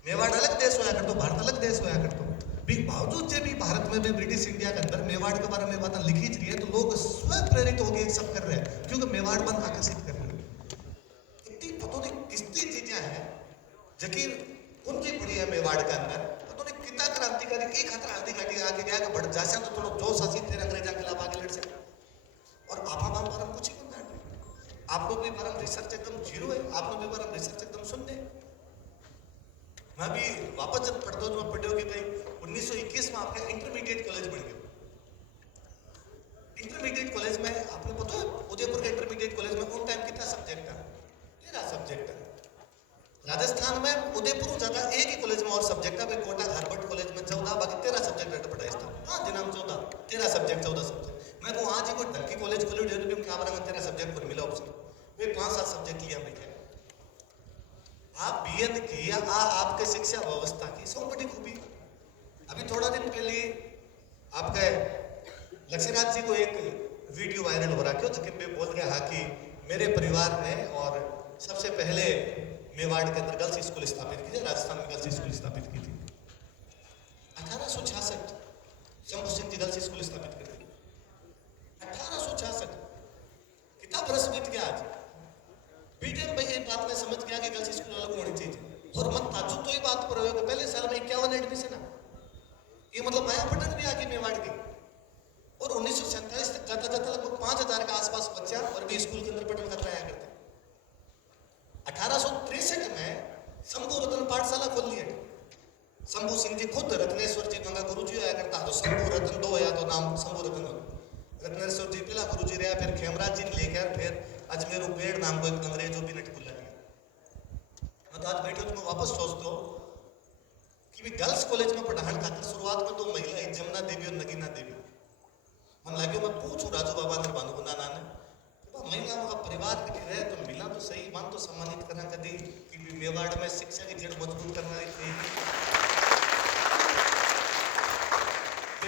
मेवाड़ अलग देश होया कर तो भारत अलग देश होया कर तो भी बावजूद जे भी भारत में भी ब्रिटिश इंडिया के अंदर मेवाड़ के बारे में बात लिखी रही है तो लोग स्वयं प्रेरित हो गए सब कर रहे हैं क्योंकि मेवाड़ बन आकर्षित कर रहे हैं। इतनी पतों ने कितनी चीजें हैं जबकि उनकी पड़ी है मेवाड़ के अंदर पतों ने कितना क्रांतिकारी एक खतरा हल्दी घाटी आगे गया बढ़ जासा तो थोड़ा जोश हसी थे अंग्रेजा के खिलाफ आगे लड़ सके। और आप बारम कुछ ही बन आप लोग भी बारम रिसर्च एकदम जीरो है, आप लोग भी बारम रिसर्च एकदम सुन दे। मैं भी वापस जब पढ़ता हूँ तो मैं पढ़े हो कि भाई 1921 में आपका इंटरमीडिएट कॉलेज बन गया। इंटरमीडिएट कॉलेज में आपने पता है उदयपुर के इंटरमीडिएट कॉलेज में उन टाइम कितना सब्जेक्ट था? 13 सब्जेक्ट है। राजस्थान में उदयपुर ज्यादा एक ही कॉलेज में और सब्जेक्ट है, कोटा हार्वर्ड कॉलेज में 14 बाकी 13 सब्जेक्ट पढ़ाई था। हाँ दिनाम 13 सब्जेक्ट 14 सब्जेक्ट। मैं को आज ही कोई ढंग की कॉलेज खोली डेढ़ क्या बारे में 13 सब्जेक्ट पर मिला ऑप्शन वे 5-7 सब्जेक्ट लिया बैठे। आप बीएड किया आपके शिक्षा व्यवस्था की सौ बड़ी खूबी। अभी थोड़ा दिन पहले आपके लक्ष्मीनाथ जी को एक वीडियो वायरल हो रहा क्यों जबकि वे बोल रहे हाँ कि मेरे परिवार ने और सबसे पहले मेवाड़ के अंदर गर्ल्स स्कूल स्थापित की थी, राजस्थान में गर्ल्स स्कूल स्थापित की थी 1866 शंभू सिंह जी गर्ल्स स्कूल स्थापित की थी 1866। कितना बरस बीत गया आज बीटे भाई एक बात में समझ गया कि गर्ल्स स्कूल अलग होनी चाहिए और मत ताजुब तो ही बात पर हो पहले साल में 51 एडमिशन है, ये मतलब माया पटन भी आगे मेवाड़ की। और 1947 तक जाता जाता लगभग 5000 के आसपास बच्चा और भी स्कूल के अंदर पठन कर रहा करते। 1863 में शंभू रतन पाठशाला खोल ली है। शंभू सिंह जी खुद रत्नेश्वर जी मंगा गुरु जी आया करता तो शंभू रतन 2 या तो नाम शंभू रतन रत्नेश्वर जी पहला गुरु जी रहा, फिर खेमराज जी लेकर फिर अजमेर पेड़ नाम को एक अंग्रेजों भी नट खुला दिया। मैं तो आज बैठे तो मैं वापस सोचता हूँ कि भी गर्ल्स कॉलेज में पढ़ाने खातिर शुरुआत में 2 महिला जमुना देवी और नगीना देवी मन लगे मैं पूछूं राजू बाबा ने बांधो बना नाने महिला का परिवार कटी रहे तो मिला तो सही मान तो सम्मानित करना कदी कि मेवाड़ में शिक्षा की जड़ मजबूत करना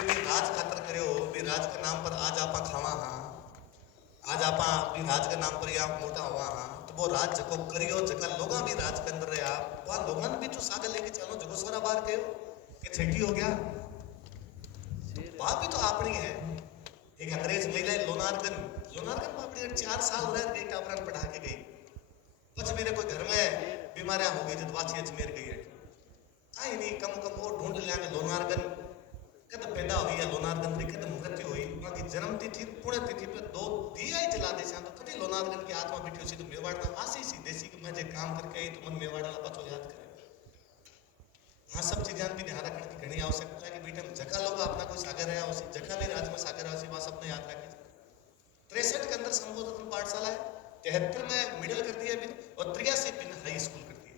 भी राज खातर करे हो भी राज के नाम पर आज आप खावा हाँ आज आप भी राज के नाम पर या मोटा हुआ हाँ तो वो राज जको करियो जगह लोगा भी राज के अंदर रहे आप वहाँ लोगों भी तो सागर लेके चलो जगो सोरा बार के कि छठी हो गया तो वहाँ भी तो आपनी है। एक अंग्रेज महिला लोनारगन में अपनी 4 साल रह गई टापरान पढ़ा के गई बच मेरे कोई घर में बीमारियां हो गई जब वाची अजमेर गई है आई नहीं कम वो ढूंढ लिया लोनारगन कद पैदा हुई है लोनारगन की कद मृत्यु हुई उनकी जन्म तिथि पुण्य तिथि पे 2 दिया ही जला दे तो कभी लोनारगन की आत्मा बैठी हुई तो मेवाड़ में आसी सी देसी कि मैं जो काम करके आई तो मन मेवाड़ वाला बचो याद करे। हाँ सब चीजें भी ध्यान रखने की घनी आवश्यकता है कि बीटम जका लोग अपना कोई सागर रहा उसी जका भी राज में सागर रहा उसी वहां सबने याद रखी 63 के अंदर संबोधन पाठशाला है 73 में मिडिल कर दिया बिन और 83 बिन हाई स्कूल कर दिया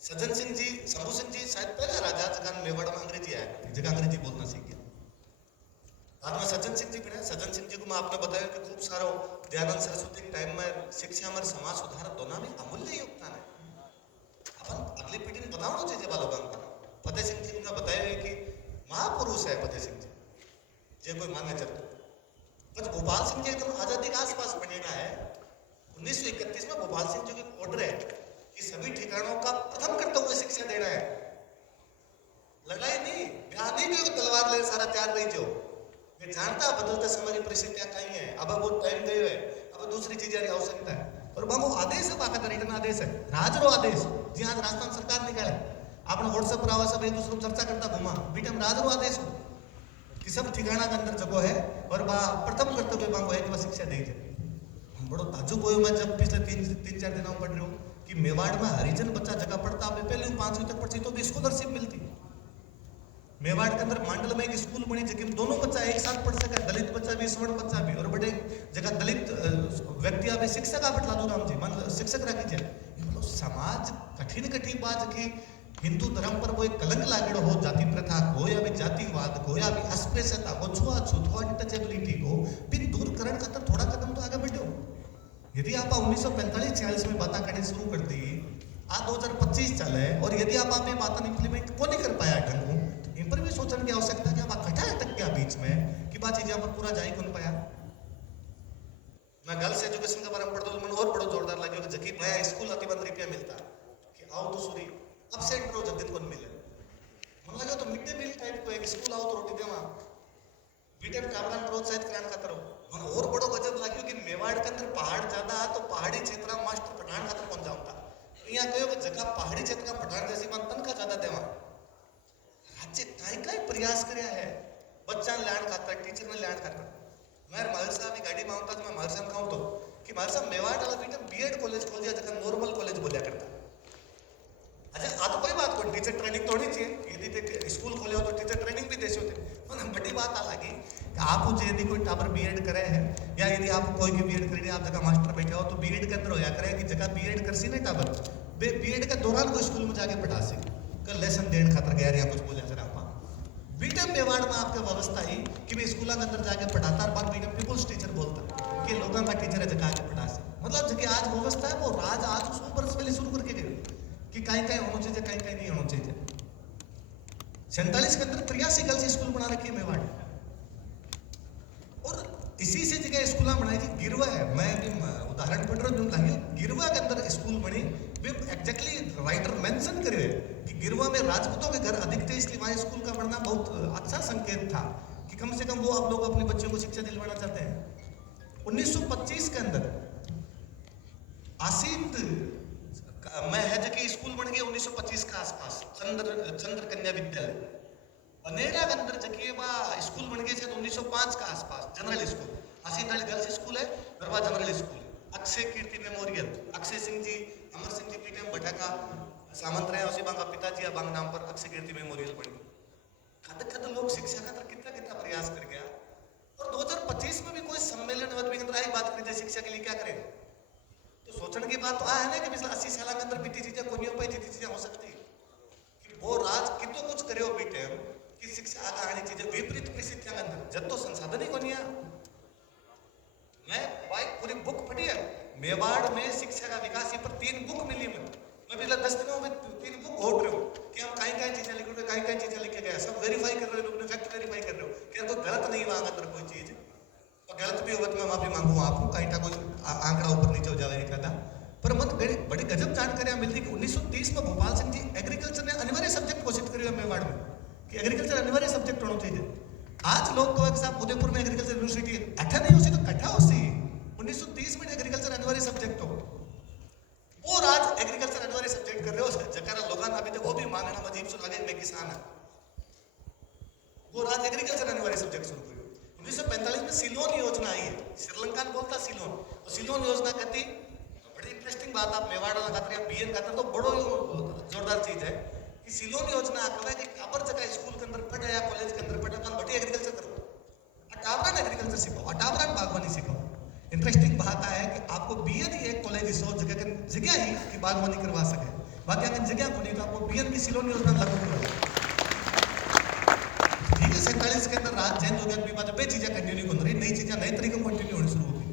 सज्जन सिंह जी शंभू सिंह जी शायद पहला राजा जगह मेवाड़ में अंग्रेजी आया जगह अंग्रेजी बोलना सीख गया बाद में सज्जन सिंह जी भी है सज्जन सिंह जी को मैं आपने बताया कि खूब सारो दयानंद सरस्वती के टाइम में शिक्षा में समाज सुधार दोनों में अमूल्य योगदान है अपन अगली पीढ़ी ने बताओ चाहिए बालों फतेह सिंह जी को मैं बताया है कि महापुरुष है फतेह सिंह जी जे कोई माने चलते बस गोपाल सिंह जी एकदम आजादी के आसपास बनेगा है 1931 में गोपाल सिंह जी की ऑर्डर है कि सभी ठिकानों का प्रथम करते हुए शिक्षा देना है लड़ाई नहीं ब्याह नहीं कि तलवार ले सारा तैयार नहीं जो मैं जानता बदलते समय की परिस्थितियां कहीं है अब वो टाइम गए है अब दूसरी चीजें की आवश्यकता है और वो आदेश है बाकायदा रिटर्न आदेश है राजरो आदेश जी आज राजस्थान सरकार निकाले आपने व्हाट्सएप पर आवा सब एक दूसरे को चर्चा करता घुमा बीटम राजरो आदेश हो कि सब ठिकाना के अंदर जगह है और प्रथम करते हुए मांगो है कि वह शिक्षा दी जाए बड़ो ताजुब हुए मैं जब पिछले तीन चार दिनों में पढ़ रही हूँ कि मेवाड़ में हरिजन बच्चा जगह पढ़ता अब पहले 5वीं तक पढ़ती तो भी स्कॉलरशिप मिलती मेवाड़ के अंदर मांडल में एक स्कूल बनी जगह दोनों बच्चा एक साथ पढ़ सके दलित बच्चा भी स्वर्ण बच्चा भी और बड़े जगह दलित व्यक्ति आप शिक्षक आप लालू राम जी मान शिक्षक रखी जाए मतलब समाज कठिन बात की हिंदू धर्म पर वो एक कलंक लागेड़ो हो जाति प्रथा को या भी जातिवाद को या भी अस्पृश्यता को छुआछूत को अनटचेबिलिटी को भी दूर करण खातर थोड़ा कदम तो आगे बढ़ो यदि आप 1945-46 में बातें करनी शुरू कर दी आज 2025 चले और यदि आप ये बातें इंप्लीमेंट को नहीं कर पाया ढंग तो इन पर भी सोचने की आवश्यकता है आप घटा अटक गया बीच में कि बात चीज पर पूरा जा ही कौन पाया मैं गर्ल्स एजुकेशन के बारे में पढ़ता हूँ मैंने और बड़ा जोरदार लगे कि जबकि नया स्कूल आती ₹1 मिलता कि आओ तो सूरी अपसेट करो जब दिन को मिले मन लगा तो मिड डे मील टाइप को एक स्कूल आओ तो रोटी देवा बीटेम कामरान प्रोत्साहित कराने खातर मन और बड़ो गजब लाग्यो कि मेवाड़ के अंदर पहाड़ ज्यादा तो पहाड़ी क्षेत्र में मास्टर पठान खातर कौन जाऊंगा यहाँ कहो कि जगह पहाड़ी क्षेत्र का पठान जैसी मन तनखा ज्यादा देवा राज्य काय प्रयास करया है बच्चा लैंड खातर टीचर ने लैंड खातर मैं महर साहब की गाड़ी में आता तो मैं महर साहब कहूँ तो कि महर साहब मेवाड़ वाला बीटेम बीएड कॉलेज खोल दिया जगह नॉर्मल कॉलेज बोलिया करता अच्छा आ तो कोई बात कोई टीचर ट्रेनिंग तो नहीं चाहिए यदि स्कूल खोले हो तो टीचर ट्रेनिंग भी देते होते बड़ी बात आ लगी कि आप यदि कोई टाबर बीएड करे है या यदि आप कोई भी बीएड करेंगे आप जगह मास्टर बैठे हो तो बीएड के अंदर होया करे कि जगह बीएड कर सी ना टाबर बीएड के दौरान कोई स्कूल में जाके पढ़ा सी कल लेसन देने खातर गया या कुछ बोले सर आप बीटम मेवाड़ में आपका व्यवस्था ही कि भाई स्कूल के अंदर जाके पढ़ाता और बाद बीटम पीपुल्स टीचर बोलता कि लोगों का टीचर है जगह आके पढ़ा से मतलब जगह आज व्यवस्था है वो राज आज उसको बरस पहले शुरू करके गए कि कहीं होना चाहिए कहीं नहीं होना चाहिए 47 के अंदर 83 गर्ल्स स्कूल बना रखी है मेवाड़ और इसी से जगह स्कूल बनाई थी गिरवा है मैं भी उदाहरण पढ़ रहा हूँ गिरवा के अंदर स्कूल बनी भी एग्जैक्टली राइटर मेंशन करे कि गिरवा में राजपूतों के घर अधिक थे इसलिए वहाँ स्कूल का बनना बहुत अच्छा संकेत था कि कम से कम वो आप लोग अपने बच्चों को शिक्षा दिलवाना चाहते हैं 1925 के अंदर आसिंद मैं है जगह स्कूल बन गया 1925 के आसपास चंद्र कन्या विद्यालय बनेरा के अंदर जगह स्कूल बन गए 1905 के आसपास general school Asind girls school है गरबा जनरल स्कूल अक्षय कीर्ति मेमोरियल अक्षय सिंह जी अमर सिंह जी पीटीएम भटाका सामंत रहे उसी बांग पिताजी या बांग नाम पर अक्षय कीर्ति मेमोरियल बनी खद लोग शिक्षा का कितना प्रयास कर गया और 2025 में भी कोई सम्मेलन आई बात करें शिक्षा के लिए क्या करें तो सोचने की बात तो है ना कि पिछले 80 साल के अंदर बीती चीजें कोई नहीं हो पाई जितनी चीजें हो सकती कि वो राज कितो कुछ करे हो बीटे कि शिक्षा आगे आनी चीजें विपरीत परिस्थितियों के अंदर जब तो संसाधन ही को नहीं है मैं भाई पूरी बुक पढ़ी है मेवाड़ में शिक्षा का विकास पर 3 बुक मिली मैं पिछले 10 दिनों में 3 बुक घोट रहे हो कि हम कहीं चीजें लिख रहे कहीं चीजें लिखे गए सब वेरीफाई कर रहे हो फैक्ट वेरीफाई कर रहे हो कि तो गलत नहीं वहां अंदर कोई चीज गलत भी होगा तो मैं माफी मांगू आपको कहीं का कोई आंकड़ा ऊपर नीचे हो जाए एक पर मन बड़ी गजब जानकारियां मिलती कि 1930 में भोपाल सिंह जी एग्रीकल्चर ने अनिवार्य सब्जेक्ट घोषित करियो मेवाड़ में कि एग्रीकल्चर अनिवार्य सब्जेक्ट होना चाहिए आज लोग कहो साहब उदयपुर में एग्रीकल्चर यूनिवर्सिटी अठा नहीं होती तो कट्ठा होती 1930 में एग्रीकल्चर अनिवार्य सब्जेक्ट हो वो आज एग्रीकल्चर अनिवार्य सब्जेक्ट कर रहे हो जकारा लोग अभी तक वो भी मांगना अजीब से लगे मैं किसान है वो आज एग्रीकल्चर अनिवार्य सब्जेक्ट शुरू 1945 में सिलोन योजना आई है श्रीलंका बोलता सिलोन तो सिलोन योजना कहती बड़ी इंटरेस्टिंग बात आप मेवाड़ वाला खातर या बीएन खातर तो बड़ो जोरदार चीज है कि सिलोन योजना कहता है कि काबर जगह स्कूल के जगह ही कि बागवानी करवा सके, बाकी अगर जगह को नहीं तो आपको पीएम की सिलोन योजना लागू करवा। ठीक है 47 के अंदर राज चेंज हो गया, अभी बात बे चीजें कंटिन्यू कर रही, नई चीजें नए तरीके कंटिन्यू होनी शुरू हो गई।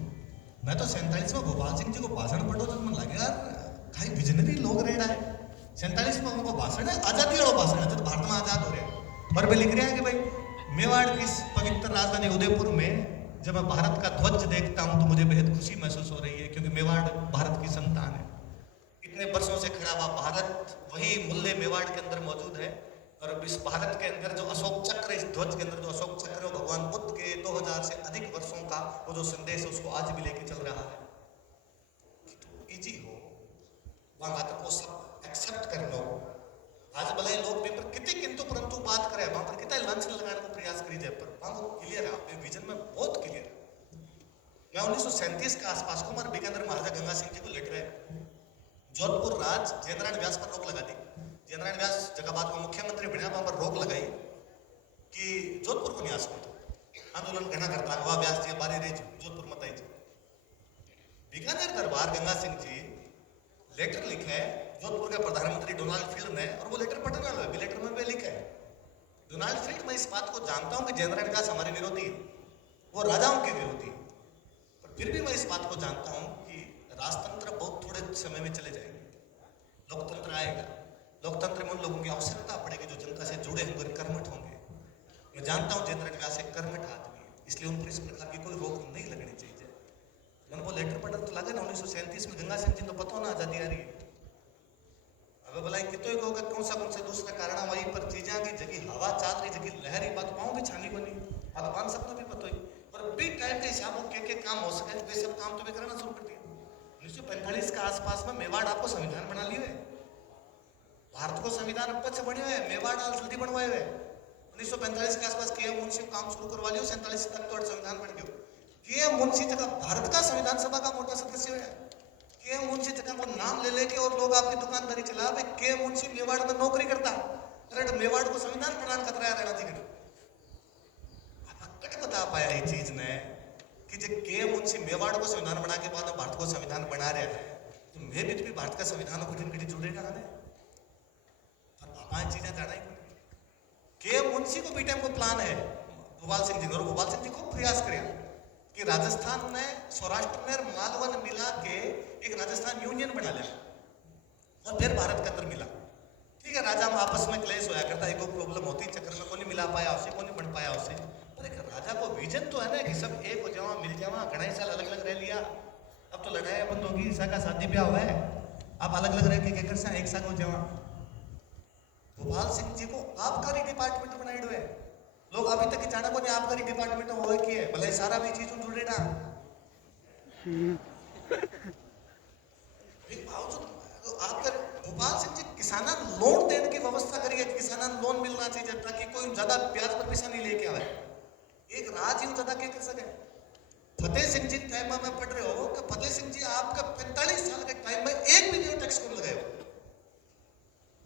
मैं तो 47 में गोपाल सिंह जी को भाषण पढ़ो तो मन लगे यार कई विजनरी लोग रह रहा है। 47 में उनको भाषण है, आजादी वाला भाषण है, जब भारत में आजाद हो रहा है। और वे लिख रहे हैं कि भाई मेवाड़ की पवित्र राजधानी उदयपुर में जब मैं भारत का ध्वज देखता हूं तो मुझे बेहद खुशी महसूस हो रही है, क्योंकि मेवाड़ भारत की संतान है। इतने वर्षों से खड़ा हुआ भारत वही मूल्य मेवाड़ के अंदर मौजूद है। और इस भारत के अंदर जो अशोक चक्र, इस ध्वज के अंदर जो अशोक चक्र है, भगवान बुद्ध के 2000 से अधिक वर्षों का वो जो संदेश है उसको आज भी लेके चल रहा है। तो इजी हो वहां बात को सब एक्सेप्ट कर लो। आज भले लोग पेपर कितने किंतु परंतु बात करे, वहां पर कितना लंच लगाने का प्रयास करी जाए, पर वहां वो क्लियर है, अपने विजन में बहुत क्लियर है। मैं 1937 के आसपास कुमार बीकानेर महाराजा गंगा सिंह जी को लेटर है, जोधपुर राज जयनारायण व्यास पर रोक लगा दी। जयनारायण व्यास जगह बाद में मुख्यमंत्री बना, वहां पर रोक लगाई कि जोधपुर को नहीं आ सकते, आंदोलन घना करता है, वह व्यास जी बारी रही जोधपुर मत आई। बीकानेर दरबार गंगा सिंह जी लेटर लिखा है जोधपुर के प्रधानमंत्री डोनाल्ड फील्ड ने, और वो लेटर पढ़ने वाला है, लेटर में भी लिखा है डोनाल्ड फील्ड, मैं इस बात को जानता हूं कि जयनारायण व्यास हमारे विरोधी है, वो राजाओं के विरोधी है, पर फिर भी मैं इस बात को जानता हूं कि राजतंत्र बहुत थोड़े समय में चले जाएंगे, लोकतंत्र आएगा। लोकतंत्र में उन लोगों की आवश्यकता पड़ेगी जो जनता से जुड़े होंगे, कर्मठ होंगे। मैं जानता हूं जयनारायण व्यास एक कर्मठ आदमी है, इसलिए उन पर इस प्रकार की कोई रोक नहीं लगनी चाहिए। मैंने वो लेटर पढ़ा तो लगा ना 1937 में गंगा सिंह जी तो पता हो ना आजादी आ रही है। अब भलाई कितों को कौन सा दूसरा कारण वहीं पर चीजा की जगह हवा चाल रही जगह लहरी बात पाऊँ भी छानी बनी बात पान सबको भी पता ही, पर बी टाइम के हिसाब के काम हो सके वे सब काम तो भी करना शुरू कर दिया। 1945 के आसपास में मेवाड़ आपको संविधान बना लिए हुए, भारत को संविधान ऊपर से बने हुए, मेवाड़ आज जल्दी बनवाए हुए। 1945 के आसपास के मुंशी काम शुरू करवा लियो, 47 तक तो संविधान बन गया। के मुंशी जगह भारत का संविधान सभा का मोटा सदस्य है, के मुंशी जगह को नाम ले लेके और लोग आपकी दुकानदारी चला, के मुंशी मेवाड़ में नौकरी करता, अरे मेवाड़ को संविधान बनाने खतरा है रहना चाहिए। कट बता पाया ये चीज ने कि जब के मुंशी मेवाड़ को संविधान बना के बाद भारत को संविधान बना रहा है, तो मैं भी भारत का संविधान को कठिन जुड़ेगा ना, चीजें जाना ही के मुंशी को बीटेम को प्लान है गोपाल सिंह जी, और गोपाल सिंह जी खूब प्रयास करे कि राजस्थान ने सौराष्ट्र में मालवन मिला के एक राजस्थान यूनियन बना लिया और फिर भारत के अंदर मिला। ठीक है, राजा में आपस में क्लेश होया करता, एक प्रॉब्लम होती चक्कर में को नहीं मिला पाया उसे, को नहीं बन पाया उसे, पर एक राजा को विजन तो है ना कि सब एक हो जावा मिल जावा, घना साल अलग अलग रह लिया, अब तो लड़ाई बंद होगी, ईसा का शादी ब्याह हुआ है, अब अलग अलग रह के से एक साथ हो जावा। गोपाल सिंह जी को आबकारी डिपार्टमेंट बनाए हुए लोग अभी तक जाना को नहीं, आबकारी डिपार्टमेंट हो की है, भले सारा भी चीज जुड़े ना गोपाल सिंह जी किसाना लोन देने की व्यवस्था करिए, किसाना लोन मिलना चाहिए ताकि कोई ज्यादा ब्याज पर पैसा नहीं लेके आवे, एक राज यूं ज्यादा क्या कर सके। फतेह सिंह जी टाइम में पढ़ रहे हो कि फतेह सिंह जी आपका 45 साल के टाइम में एक भी न्यू टैक्स कौन लगाए,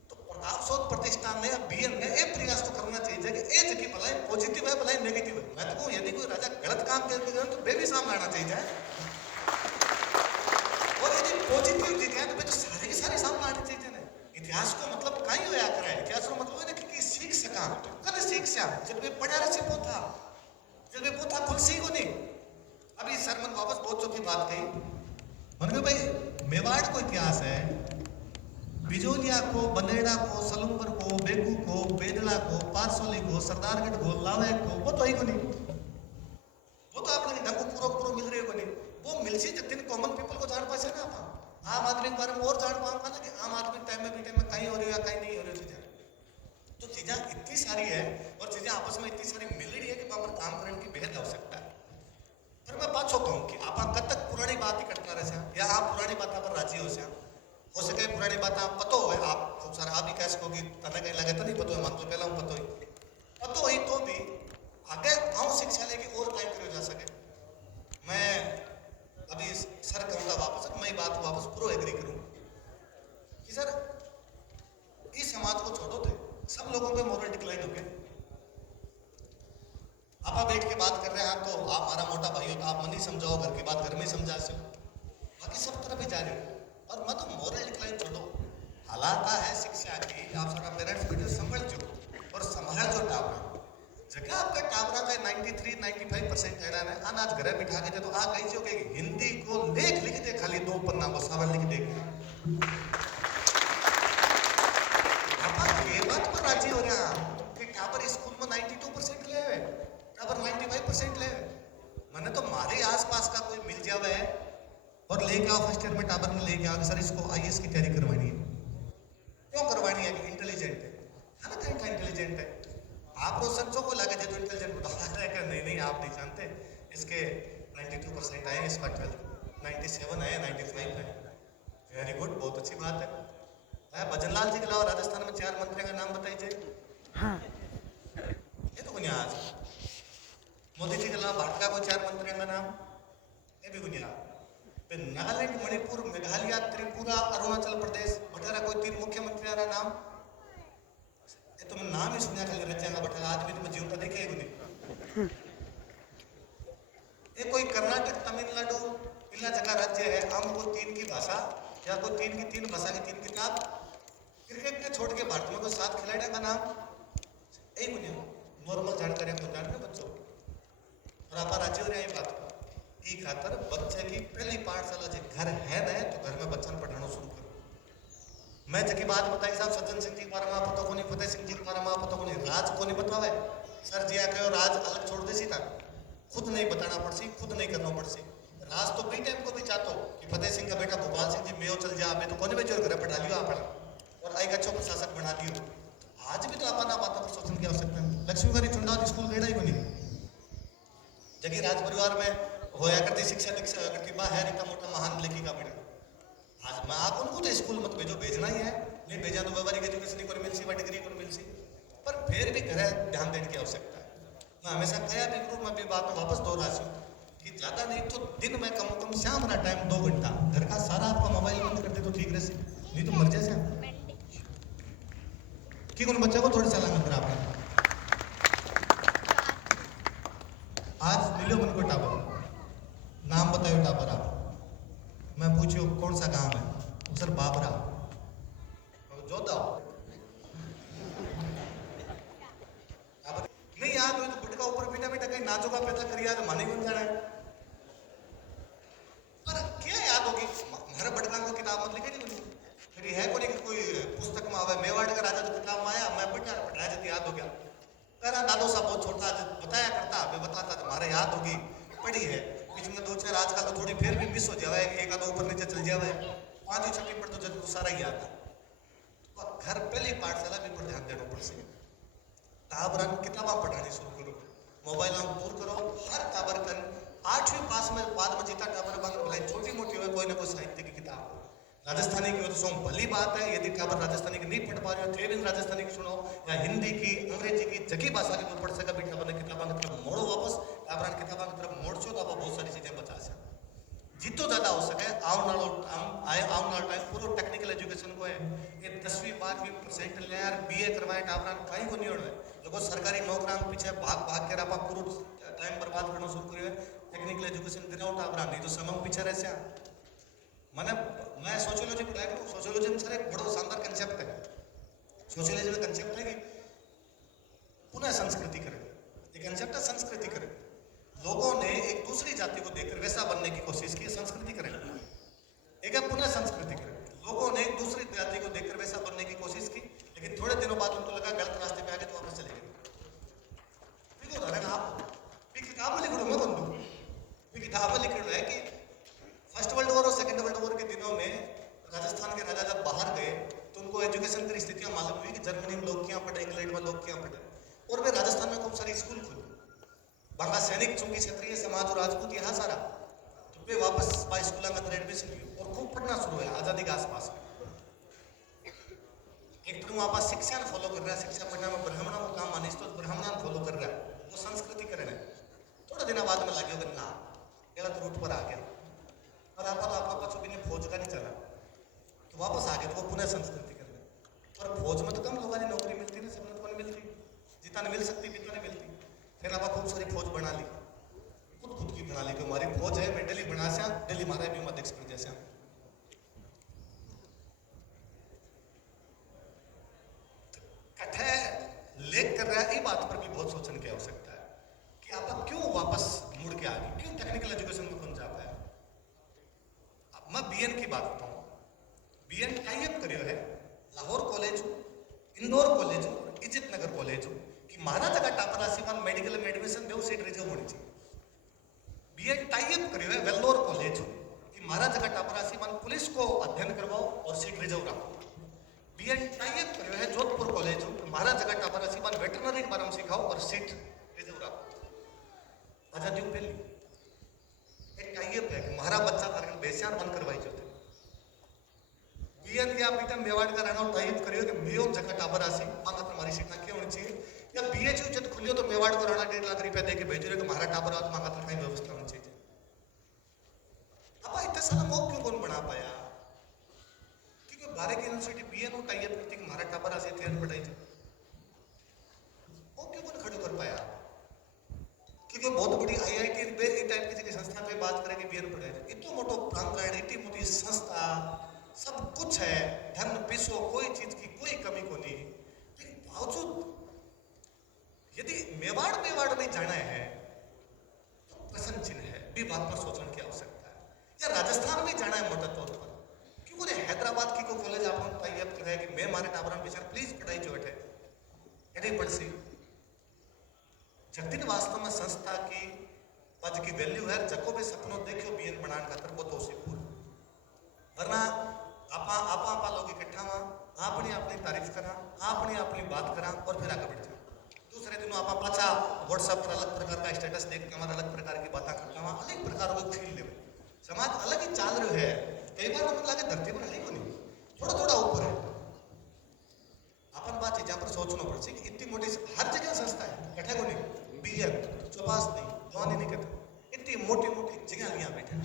तो प्रताप शोध प्रतिष्ठान ने बीएन ने एक प्रयास तो करना चाहिए कि ए जगह भलाई पॉजिटिव है भलाई नेगेटिव है। मैं तो कहूं यदि कोई राजा गलत काम करके गए तो बे भी सामने आना चाहिए, और यदि पॉजिटिव चीज है तो बे तो सारी की सारी सामने आनी चाहिए ना। इतिहास को मतलब कहीं होया करा है, इतिहास का मतलब है ना कि सीख सका, कल सीख सा जब वे पढ़ा रहे से पोथा, जब वे पोथा खुद सीखो नहीं। अभी सर मन वापस बहुत चौकी बात कही, मैंने भाई मेवाड़ को इतिहास है, बिजोलिया को, बंदेड़ा को, सलूंबर को, बेगू को, बेदला को, पारसोली को, सरदारगढ़ को, लावे को, वो तो ही को नहीं, वो तो आपने ढंगू पूरो मिल रहे को नहीं, वो मिलसी जब कॉमन पीपल को जान पासे ना, आप आम आदमी के बारे में और जान पाऊंगा ना कि आम आदमी टाइम में कहीं हो रही है कहीं नहीं हो रही चीजें, तो चीजें इतनी सारी है और चीजें आपस में इतनी सारी मिल रही है कि वहां पर काम करने की बेहद आवश्यकता है। पर मैं बात कहूँ कि आप कब तक पुरानी बात ही करता रहे या आप पुरानी बात पर राजी हो सके पुरानी बात आप पतो है, आप खूब सारा आप ही कह सको कि तने कहीं लगे तो नहीं पतो है, मान तो पहला पतो ही तो भी आगे आऊँ शिक्षा लेके और टाइम करो जा सके। मैं अभी सर कहूँगा वापस, मैं बात वापस पूरा एग्री करूँ कि सर इस समाज को छोड़ो थे, सब लोगों के मोरल डिक्लाइन हो गए। आप बैठ के बात कर रहे हैं तो आप हमारा मोटा भाई हो तो आप मन ही समझाओ, घर की बात घर में समझा सो, बाकी सब तरफ ही जा रहे हो। और मैं तो मोरल डिक्लाइन छोड़ो हालात है शिक्षा की आप सारा पेरेंट्स बेटे संभल जो और संभाल जो टाबरा जगह आपका टाबरा का 93-95% एड़ा है अनाज घरे बिठा के तो आ कही जो कि हिंदी को लेख लिख दे खाली 2 पन्ना को सावल लिख दे आप ये बात पर राजी हो रहा कि टाबर स्कूल में 92% ले आवे टाबर 95% ले मैंने तो मारे आसपास का कोई मिल जावे और लेके आओ फर्स्ट ईयर में टाबर में लेके आओ सर इसको आईएएस की तैयारी करवानी है क्यों करवानी है कि इंटेलिजेंट है ना कहीं का इंटेलिजेंट है आप रोज संचो को लगे तो इंटेलिजेंट बता रहे हैं नहीं नहीं आप नहीं जानते इसके 92% आए इसका 97 आए 95 आए वेरी गुड बहुत अच्छी बात है भजनलाल जी के अलावा राजस्थान में 4 मंत्रियों का नाम बताइए हाँ ये तो बुनियाद मोदी जी के अलावा भारत का कोई 4 मंत्रियों का नाम ये भी बुनियाद फिर नागालैंड मणिपुर मेघालय त्रिपुरा अरुणाचल प्रदेश बटेरा कोई 3 मुख्यमंत्रियों का नाम ये तुम नाम ही सुना खाली रचांगा बटेरा आदमी तुम जीवन का देखे नहीं ये कोई कर्नाटक तमिलनाडु इला जगह राज्य है हमको 3 की भाषा या कोई 3 की 3 भाषा की 3 किताब क्रिकेट के छोड़ के भारत में कोई 7 खिलाड़ी का नाम यही बुनियाद नॉर्मल जानकारी आपको जान रहे बच्चों और आप राज्य हो रहे हैं बात ई खातर बच्चे की पहली पाठशाला जो घर है ना तो घर में बच्चा पढ़ाना शुरू करो मैं जबकि बात बताई साहब सज्जन सिंह जी के बारे में आप पता को नहीं फतेह सिंह जी के बारे में आप पता को नहीं राज को नहीं बतावे सर जी आके राज अलग छोड़ दे सी था खुद नहीं बताना पड़सी खुद नहीं करना पड़सी राज तो बी टाइम को भी चाहतो कि फतेह सिंह का बेटा भोपाल सिंह जी मेयो चल जा आप तो कोने बेचो घर पढ़ा लियो आप और आई अच्छो प्रशासक बना दियो आज भी तो अपना बातों पर सोचने की आवश्यकता है लक्ष्मीगढ़ चुनाव स्कूल गए ही बनी जबकि राज परिवार में होया करती शिक्षा दीक्षा होया करती बा है इतना मोटा महान लेखिका बेटा आज मैं आप उनको तो स्कूल मत भेजो भेजना ही है नहीं भेजा तो व्यवहारिक एजुकेशन को मिल सी व डिग्री को मिल सी पर फिर भी घर ध्यान देने की आवश्यकता है मैं हमेशा कया भी करूँ मैं भी बात में वापस दोहरा सी कि ज्यादा नहीं तो दिन में कम कम शाम का टाइम 2 घंटा घर का सारा आपका मोबाइल बंद कर दे तो ठीक रहे नहीं तो मर जाए कि उन बच्चों को थोड़ी सलाह मंत्र आपने आज मिलो मन को टाबर नाम बताओ टाबर आप मैं पूछो कौन सा गांव है सर बाबरा जोधा नहीं याद हो तो गुटका ऊपर बेटा बेटा कहीं नाचो का पैदा कर याद माने बन जाना है पर क्या याद होगी हमारे बटका को किताब मत लिखे नहीं फिर है कोई पुस्तक में आवे मेवाड़ का राजा तो किताब में आया मैं पढ़ा जब याद हो गया कह दादो साहब बहुत छोटा बताया करता अभी बताता तुम्हारे याद होगी पढ़ी है बीच में 2-4 आजकल तो थोड़ी फिर भी मिस हो जावे एक आधा ऊपर नीचे चल जावे 5वीं 6वीं पर तो जब सारा ही आता तो घर पहली पाठशाला भी पर ध्यान देना पड़से टाबरन किताबा पढ़ानी शुरू करो मोबाइल हम दूर करो हर टाबर कन 8वीं पास में बाद में जीता टाबर बंग भलाई छोटी मोटी हो कोई ना कोई साहित्य की किताब राजस्थानी की तो सोम भली बात है यदि टाबर राजस्थानी की नहीं पढ़ पा रहे हो थे भी राजस्थानी की सुनो या हिंदी की अंग्रेजी की जगह भाषा की पढ़ सका भी टाबर ने किताबा की तरफ मोड़ो वापस टाबरन किताबा की तरफ मोड़ छो तो आप बहुत सारी चीजें बचा सके जितो ज्यादा हो सके आने टाइम पूरा टेक्निकल एजुकेशन को है ये 10वीं 12वीं % ले यार BA करवाए टाबरन कहीं को नहीं होना है लोगों सरकारी नौकरां पीछे भाग के आप पूरा टाइम बर्बाद करना शुरू करिए टेक्निकल एजुकेशन दिलाओ टाबरन नहीं तो समय पीछे रह से मैंने मैं सोशियोलॉजी पढ़ाई करूँ सोशियोलॉजी में सर एक बड़ा शानदार कंसेप्ट है सोशियोलॉजी में कंसेप्ट है कि पुनः संस्कृति करें ये कंसेप्ट है संस्कृति करें लोगों ने एक दूसरी जाति को देखकर वैसा बनने की कोशिश की संस्कृति करें एक है पुनः संस्कृति करें लोगों ने एक दूसरी जाति को देखकर वैसा बनने की कोशिश की लेकिन थोड़े दिनों बाद उनको लगा गलत रास्ते पे आगे तो वापस चले गए ठीक उदाहरण आप किताब में लिख रहा मैं बंधु किताब में लिख रहा है कि फर्स्ट वर्ल्ड वॉर और सेकंड वर्ल्ड वॉर के दिनों में राजस्थान के राजा जब बाहर गए तो उनको एजुकेशन की स्थितियां मालूम हुई कि जर्मनी में लोग क्या पढ़े इंग्लैंड में लोग क्या पढ़े और वे राजस्थान में खूब सारे स्कूल खुले बांगा सैनिक चूंकि क्षत्रिय समाज और राजपूत यहाँ सारा तो वे वापस बाई स्कूल में अंदर एडमिशन लिया और खूब पढ़ना शुरू हुआ आज़ादी के आसपास एक तो वहाँ पास शिक्षा फॉलो कर रहा है शिक्षा पढ़ने में ब्राह्मणों को काम मानिस तो ब्राह्मण फॉलो कर रहा है वो संस्कृति कर रहे हैं थोड़ा दिन बाद में लगे ना गलत रूट पर आ गया और आपका पास भी फौज का नहीं चला तो वापस आ गए तो वो पुनः संस्कृति कर रहे और फौज में तो कम लोगों ने नौकरी मिलती ना सबने को नहीं मिलती जितना नहीं मिल सकती जितना नहीं मिलती फिर आप खूब सारी फौज बना ली खुद की बना ली कि हमारी फौज है मैं दिल्ली बना से दिल्ली मारा भी मत एक्सप्रेस जैसे लेक कर रहा है, ये बात पर भी बहुत सोचने की आवश्यकता है कि आप क्यों वापस मुड़ के आ गए, क्यों टेक्निकल एजुकेशन में कौन जा पाया। अब मैं बीएन की बात बताऊं, बीएन टाइप करियो है लाहौर कॉलेज, इंदौर कॉलेज और इज्जत नगर कॉलेज कि मारा जगह टापरासी में मेडिकल में एडमिशन देव सीट रिजर्व होनी चाहिए। बीएड टाइप करियो है वेल्लोर कॉलेज कि मारा जगह टापरासी में पुलिस को अध्ययन करवाओ और सीट रिजर्व रखो। बीएड टाइप करियो है जोधपुर कॉलेज कि मारा जगह टापरासी में वेटरनरी के बारे में सिखाओ और सीट रिजर्व रखो। आजादी पहली एक टाइप है कि मारा बच्चा कारण बेसियान बंद करवाई जाते। बीएन या बीटा मेवाड़ का रहना टाइप करियो कि मेयो जगह टापरासी मांगा तुम्हारी सीट ना क्यों होनी चाहिए, या बीएचयू जब खुलियो तो मेवाड़ को रहना 1.5 लाख रुपया दे के भेजो कि मारा टापर आत्मा का कहीं व्यवस्था होनी चाहिए। अब इतना सारा मौक क्यों कौन बना पाया, क्योंकि भारत की यूनिवर्सिटी बीएन टाइप करती कि मारा टापर आसे थियर पढ़ाई जाए, वो क्यों कौन खड़े कर पाया, क्योंकि बहुत बड़ी आईआईटी बे इस टाइप की संस्था पे बात करें कि बीएन पढ़ाई जाए, इतना मोटो प्रांगण इतनी मोटी संस्था सब कुछ है, धन पैसों कोई चीज की कोई कमी को नहीं, लेकिन बावजूद यदि मेवाड़ में जाना है तो प्रश्न चिन्ह है, भी बात पर सोचने की आवश्यकता है। या राजस्थान में जाना है मोटा तौर पर, क्यों बोले हैदराबाद की को कॉलेज आप टाइप कर रहे हैं कि मैं मारे टाबरन विचार प्लीज पढ़ाई जो बैठे एडी पढ़ सी जगदिन वास्तव में संस्था की पद की वैल्यू है, जको भी सपनों देखियो बीएन बनाने खातर वो तो उसी पूर, वरना आपा लोग इकट्ठा हुआ अपनी तारीफ करा, अपनी बात करा और फिर आगे बढ़ जाओ। दूसरे दिनों आप पाचा व्हाट्सएप पर अलग प्रकार का स्टेटस देख के हमारा अलग प्रकार की बातें करता हुआ अलग प्रकार का फील ले समाज अलग ही चाल रहे है। कई बार तो लगे धरती पर है ही नहीं, थोड़ा थोड़ा ऊपर है। अपन बात है जहाँ पर सोचना पड़े कि इतनी मोटी हर जगह संस्था है, कठे को नहीं बीएन चौपास नहीं जवानी नहीं कहते, इतनी मोटी मोटी जगह लिया बैठे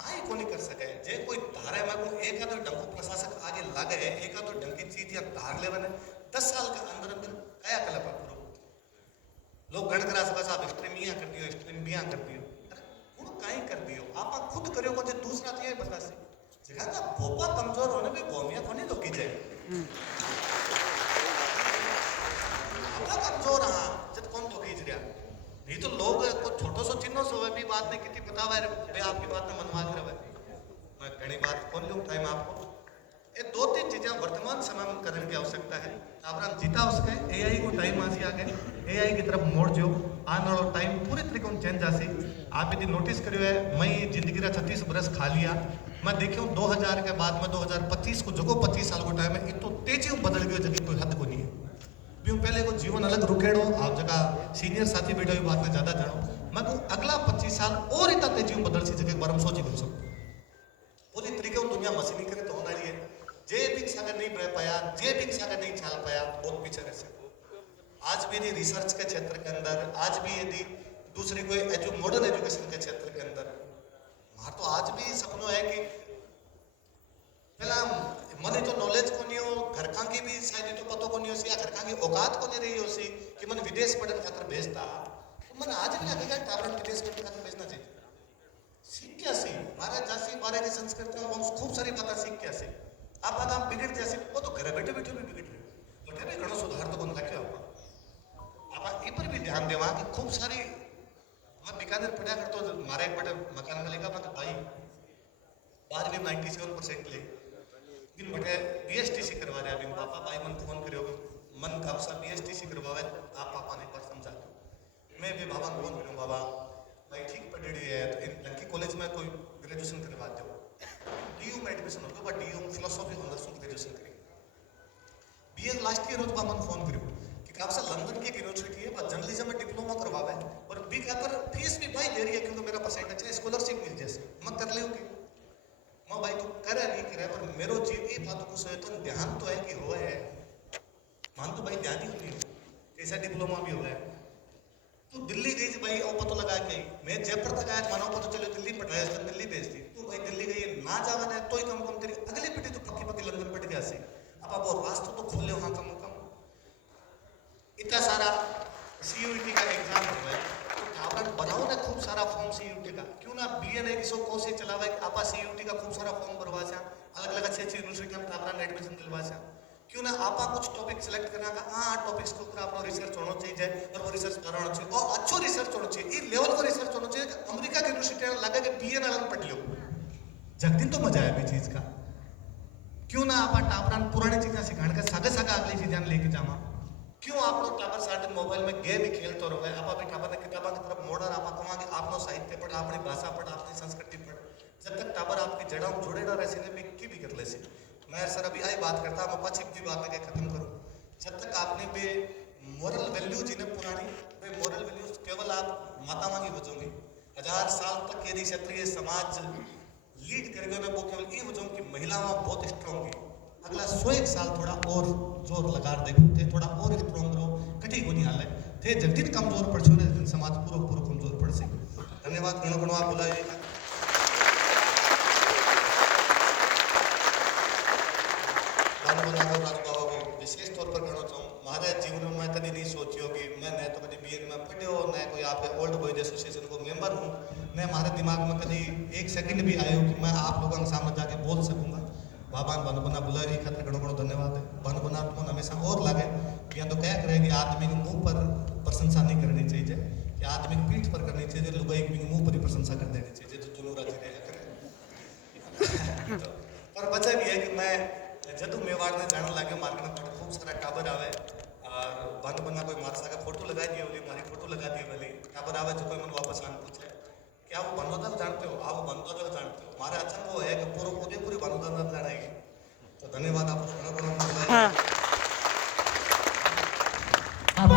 काई को नहीं कर सके। जे कोई धारे में को एक आधो डंको प्रशासक आगे लगे है, एक आधो डंकी चीज या धार ले बने 10 साल के अंदर अंदर कया कला पर लोग गण करा सका साहब स्ट्रीम यहाँ कर दियो, स्ट्रीम भी यहाँ कर दियो, अरे उन काई कर दियो आप खुद करियो को जे दूसरा तो ये बता से जगह का भोपा कमजोर होने में भूमिया कोनी तो की जाए आपका कमजोर हाँ जब कौन तो खींच रहा नहीं तो लोग को छोटो सो चिन्हो सो भी बात नहीं कितनी बतावा है बे आपकी बात में मनवा के रहे। मैं घनी बात कौन लूँ टाइम आपको ये 2-3 चीजें वर्तमान समय में करने की आवश्यकता है। आप जीता उसके एआई को टाइम आसी आ गए, एआई की तरफ मोड़ जो आने वाला टाइम पूरी तरीके से चेंज आसी। आप यदि नोटिस करियो है मैं जिंदगी का 36 बरस खा लिया, मैं देखियो 2000 के बाद में 2025 को जगो 25 साल को टाइम है इतो तेजी में बदल गयो जगह कोई हद को नहीं है। भी पहले को जीवन अलग रुकेड़ो आप जगह सीनियर साथी बैठो ये बात में ज्यादा जानो, मैं को अगला 25 साल और इतना तेजी में बदल सी जगह बारे में सोची सकूं पूरी तरीके से दुनिया मशीनी करे तो होना ही है। जे भी सागर नहीं रह पाया, जे भी सागर नहीं चल पाया बहुत पीछे रह सको। आज भी यदि रिसर्च के क्षेत्र के अंदर, आज भी यदि दूसरी कोई मॉडर्न एजुकेशन के क्षेत्र के अंदर वहां तो आज भी सपनों है कि पहला मने तो नॉलेज को नहीं हो, घर का की भी शायद तो पतो को नहीं हो, या घर का की औकात को नहीं रही हो सी कि मन विदेश पढ़ने खातर भेजता, तो मन आज भी लगेगा टाबरन विदेश पढ़ने खातर भेजना चाहिए। सीख क्या सी महाराज जासी बारे की संस्कृति में खूब सारी बातें सीख क्या सी आप बात आप बिगड़ जैसे वो तो घर बैठे बैठे भी बिगड़ रहे बैठे भी घणो सुधार तो कौन लगे आप ये पर भी ध्यान देवा कि खूब सारी मैं बीकानेर पढ़ा करता तो मारा एक बटे मकान मालिका मैं भाई बाद में 97% ले दिन बटे बीएसटीसी करवा रहे अभी पापा भाई मन फोन करो मन का सा बीएसटीसी करवावे आप पापा ने एक बार समझा मैं भी बाबा फोन करूँ बाबा भाई ठीक पढ़ रही है तो इन लड़की कॉलेज में कोई ग्रेजुएशन करवा दो डीयू में एडमिशन होगा बट डीयू में फिलोसॉफी ऑनर्स में ग्रेजुएशन करेंगे। बीए लास्ट ईयर होता मन फोन करूँ कि आपसे लंदन की यूनिवर्सिटी है बस जर्नलिज्म में डिप्लोमा करवावे और बी खातर फीस भी भाई दे रही है क्योंकि मेरा परसेंटेज है स्कॉलरशिप मिल जैसे मैं कर लूँगी मैं भाई तू करे नहीं करे पर मेरो जीव ये बातों को सोचता ध्यान तो है कि हो है मान तो भाई ध्यान ही नहीं हो ऐसा डिप्लोमा भी हो है तू दिल्ली गई थी भाई और पता लगा के मैं जयपुर तक आया मानो पता चलो दिल्ली पढ़ाया था दिल्ली भेज दी तू भाई दिल्ली गई ना जावा है तो ही कम तेरी अगली पीढ़ी तो पक्की पक्की लंदन पढ़ गया सी अब आप वो रास्ता तो खोल ले वहाँ कम इतना सारा सीयूईटी का एग्जाम हुआ है तो ठावरन बनाओ ना खूब सारा फॉर्म सीयूईटी का क्यों ना बीएनए की सो कोर्स चलावा है आपा सीयूईटी का खूब सारा फॉर्म भरवा से अलग अलग अच्छी अच्छी यूनिवर्सिटी में ठावरन एडमिशन दिलवा से क्यों ना आप कुछ टॉपिक सिलेक्ट करना का हाँ टॉपिक्स के ऊपर आपको रिसर्च होना चाहिए और वो रिसर्च करना चाहिए और अच्छो रिसर्च होना चाहिए ये लेवल को रिसर्च होना चाहिए कि अमेरिका की यूनिवर्सिटी लगा कि बीएन आलन पढ़ लो जगदीन तो मजा है भी चीज का क्यों ना आप टापरान पुरानी चीजें सिखाने का सागे सागे अगली चीजें लेके जावा क्यों आप लोग टापर सारे मोबाइल में गेम ही खेलते रहोगे आप भी टापर ने किताबों की तरफ मोड़र आप कमांगे आपनो साहित्य पढ़ अपनी भाषा पढ़ अपनी संस्कृति पढ़ जब तक टापर आपकी जड़ों जुड़े ना रहे भी की भी कर ले से मैं सर अभी आई बात करता मैं पाछी भी बात आगे खत्म करूं जब तक आपने बे मोरल वैल्यू जिन्हें पुरानी बे मोरल वैल्यूज केवल आप माता मांगी बचोगे 1000 साल तक यदि क्षत्रिय समाज लीड करेगा ना वो केवल ये बचों कि महिलाओं बहुत स्ट्रांग है अगला 101 साल थोड़ा और जोर लगा देखो थे थोड़ा और स्ट्रांग रहो कठी को नहीं हाल है थे जगदीन कमजोर पड़ से समाज पूरा पूरा कमजोर पड़ से धन्यवाद गणो गणो आप बुलाए विशेष तौर पर कहना चाहूँ हमारे जीवन में मैं कभी नहीं सोची होगी मैं न तो कभी बीएन में पढ़े हो न कोई आप ओल्ड बॉयज एसोसिएशन को मेंबर हूँ न हमारे दिमाग में कभी एक सेकंड भी आए हो कि मैं आप लोगों के सामने जाके बोल सकूंगा बाबान भानुबना बुलाई खातिर घणो घणो धन्यवाद है भानुबना तो हमेशा और लगे या तो क्या करे कि आदमी के मुंह पर प्रशंसा नहीं करनी चाहिए कि आदमी की पीठ पर करनी चाहिए लुगाई के मुंह पर ही प्रशंसा कर देनी चाहिए जो जुनूरा जी करे पर वजह भी है कि मैं जदू मेवाड़ में जाने लगे मार्केट में खूब सारा टाबर आवे और बंद बना कोई मारसा का फोटो लगा दिए बोली मारी फोटो लगा दी बोली टाबर आवे जो कोई मन वापस आने पूछे क्या वो बनोदर जानते हो आप बनोदर जानते हो हमारे अच्छा वो है कि पूरी बनोदर जाना है तो धन्यवाद आप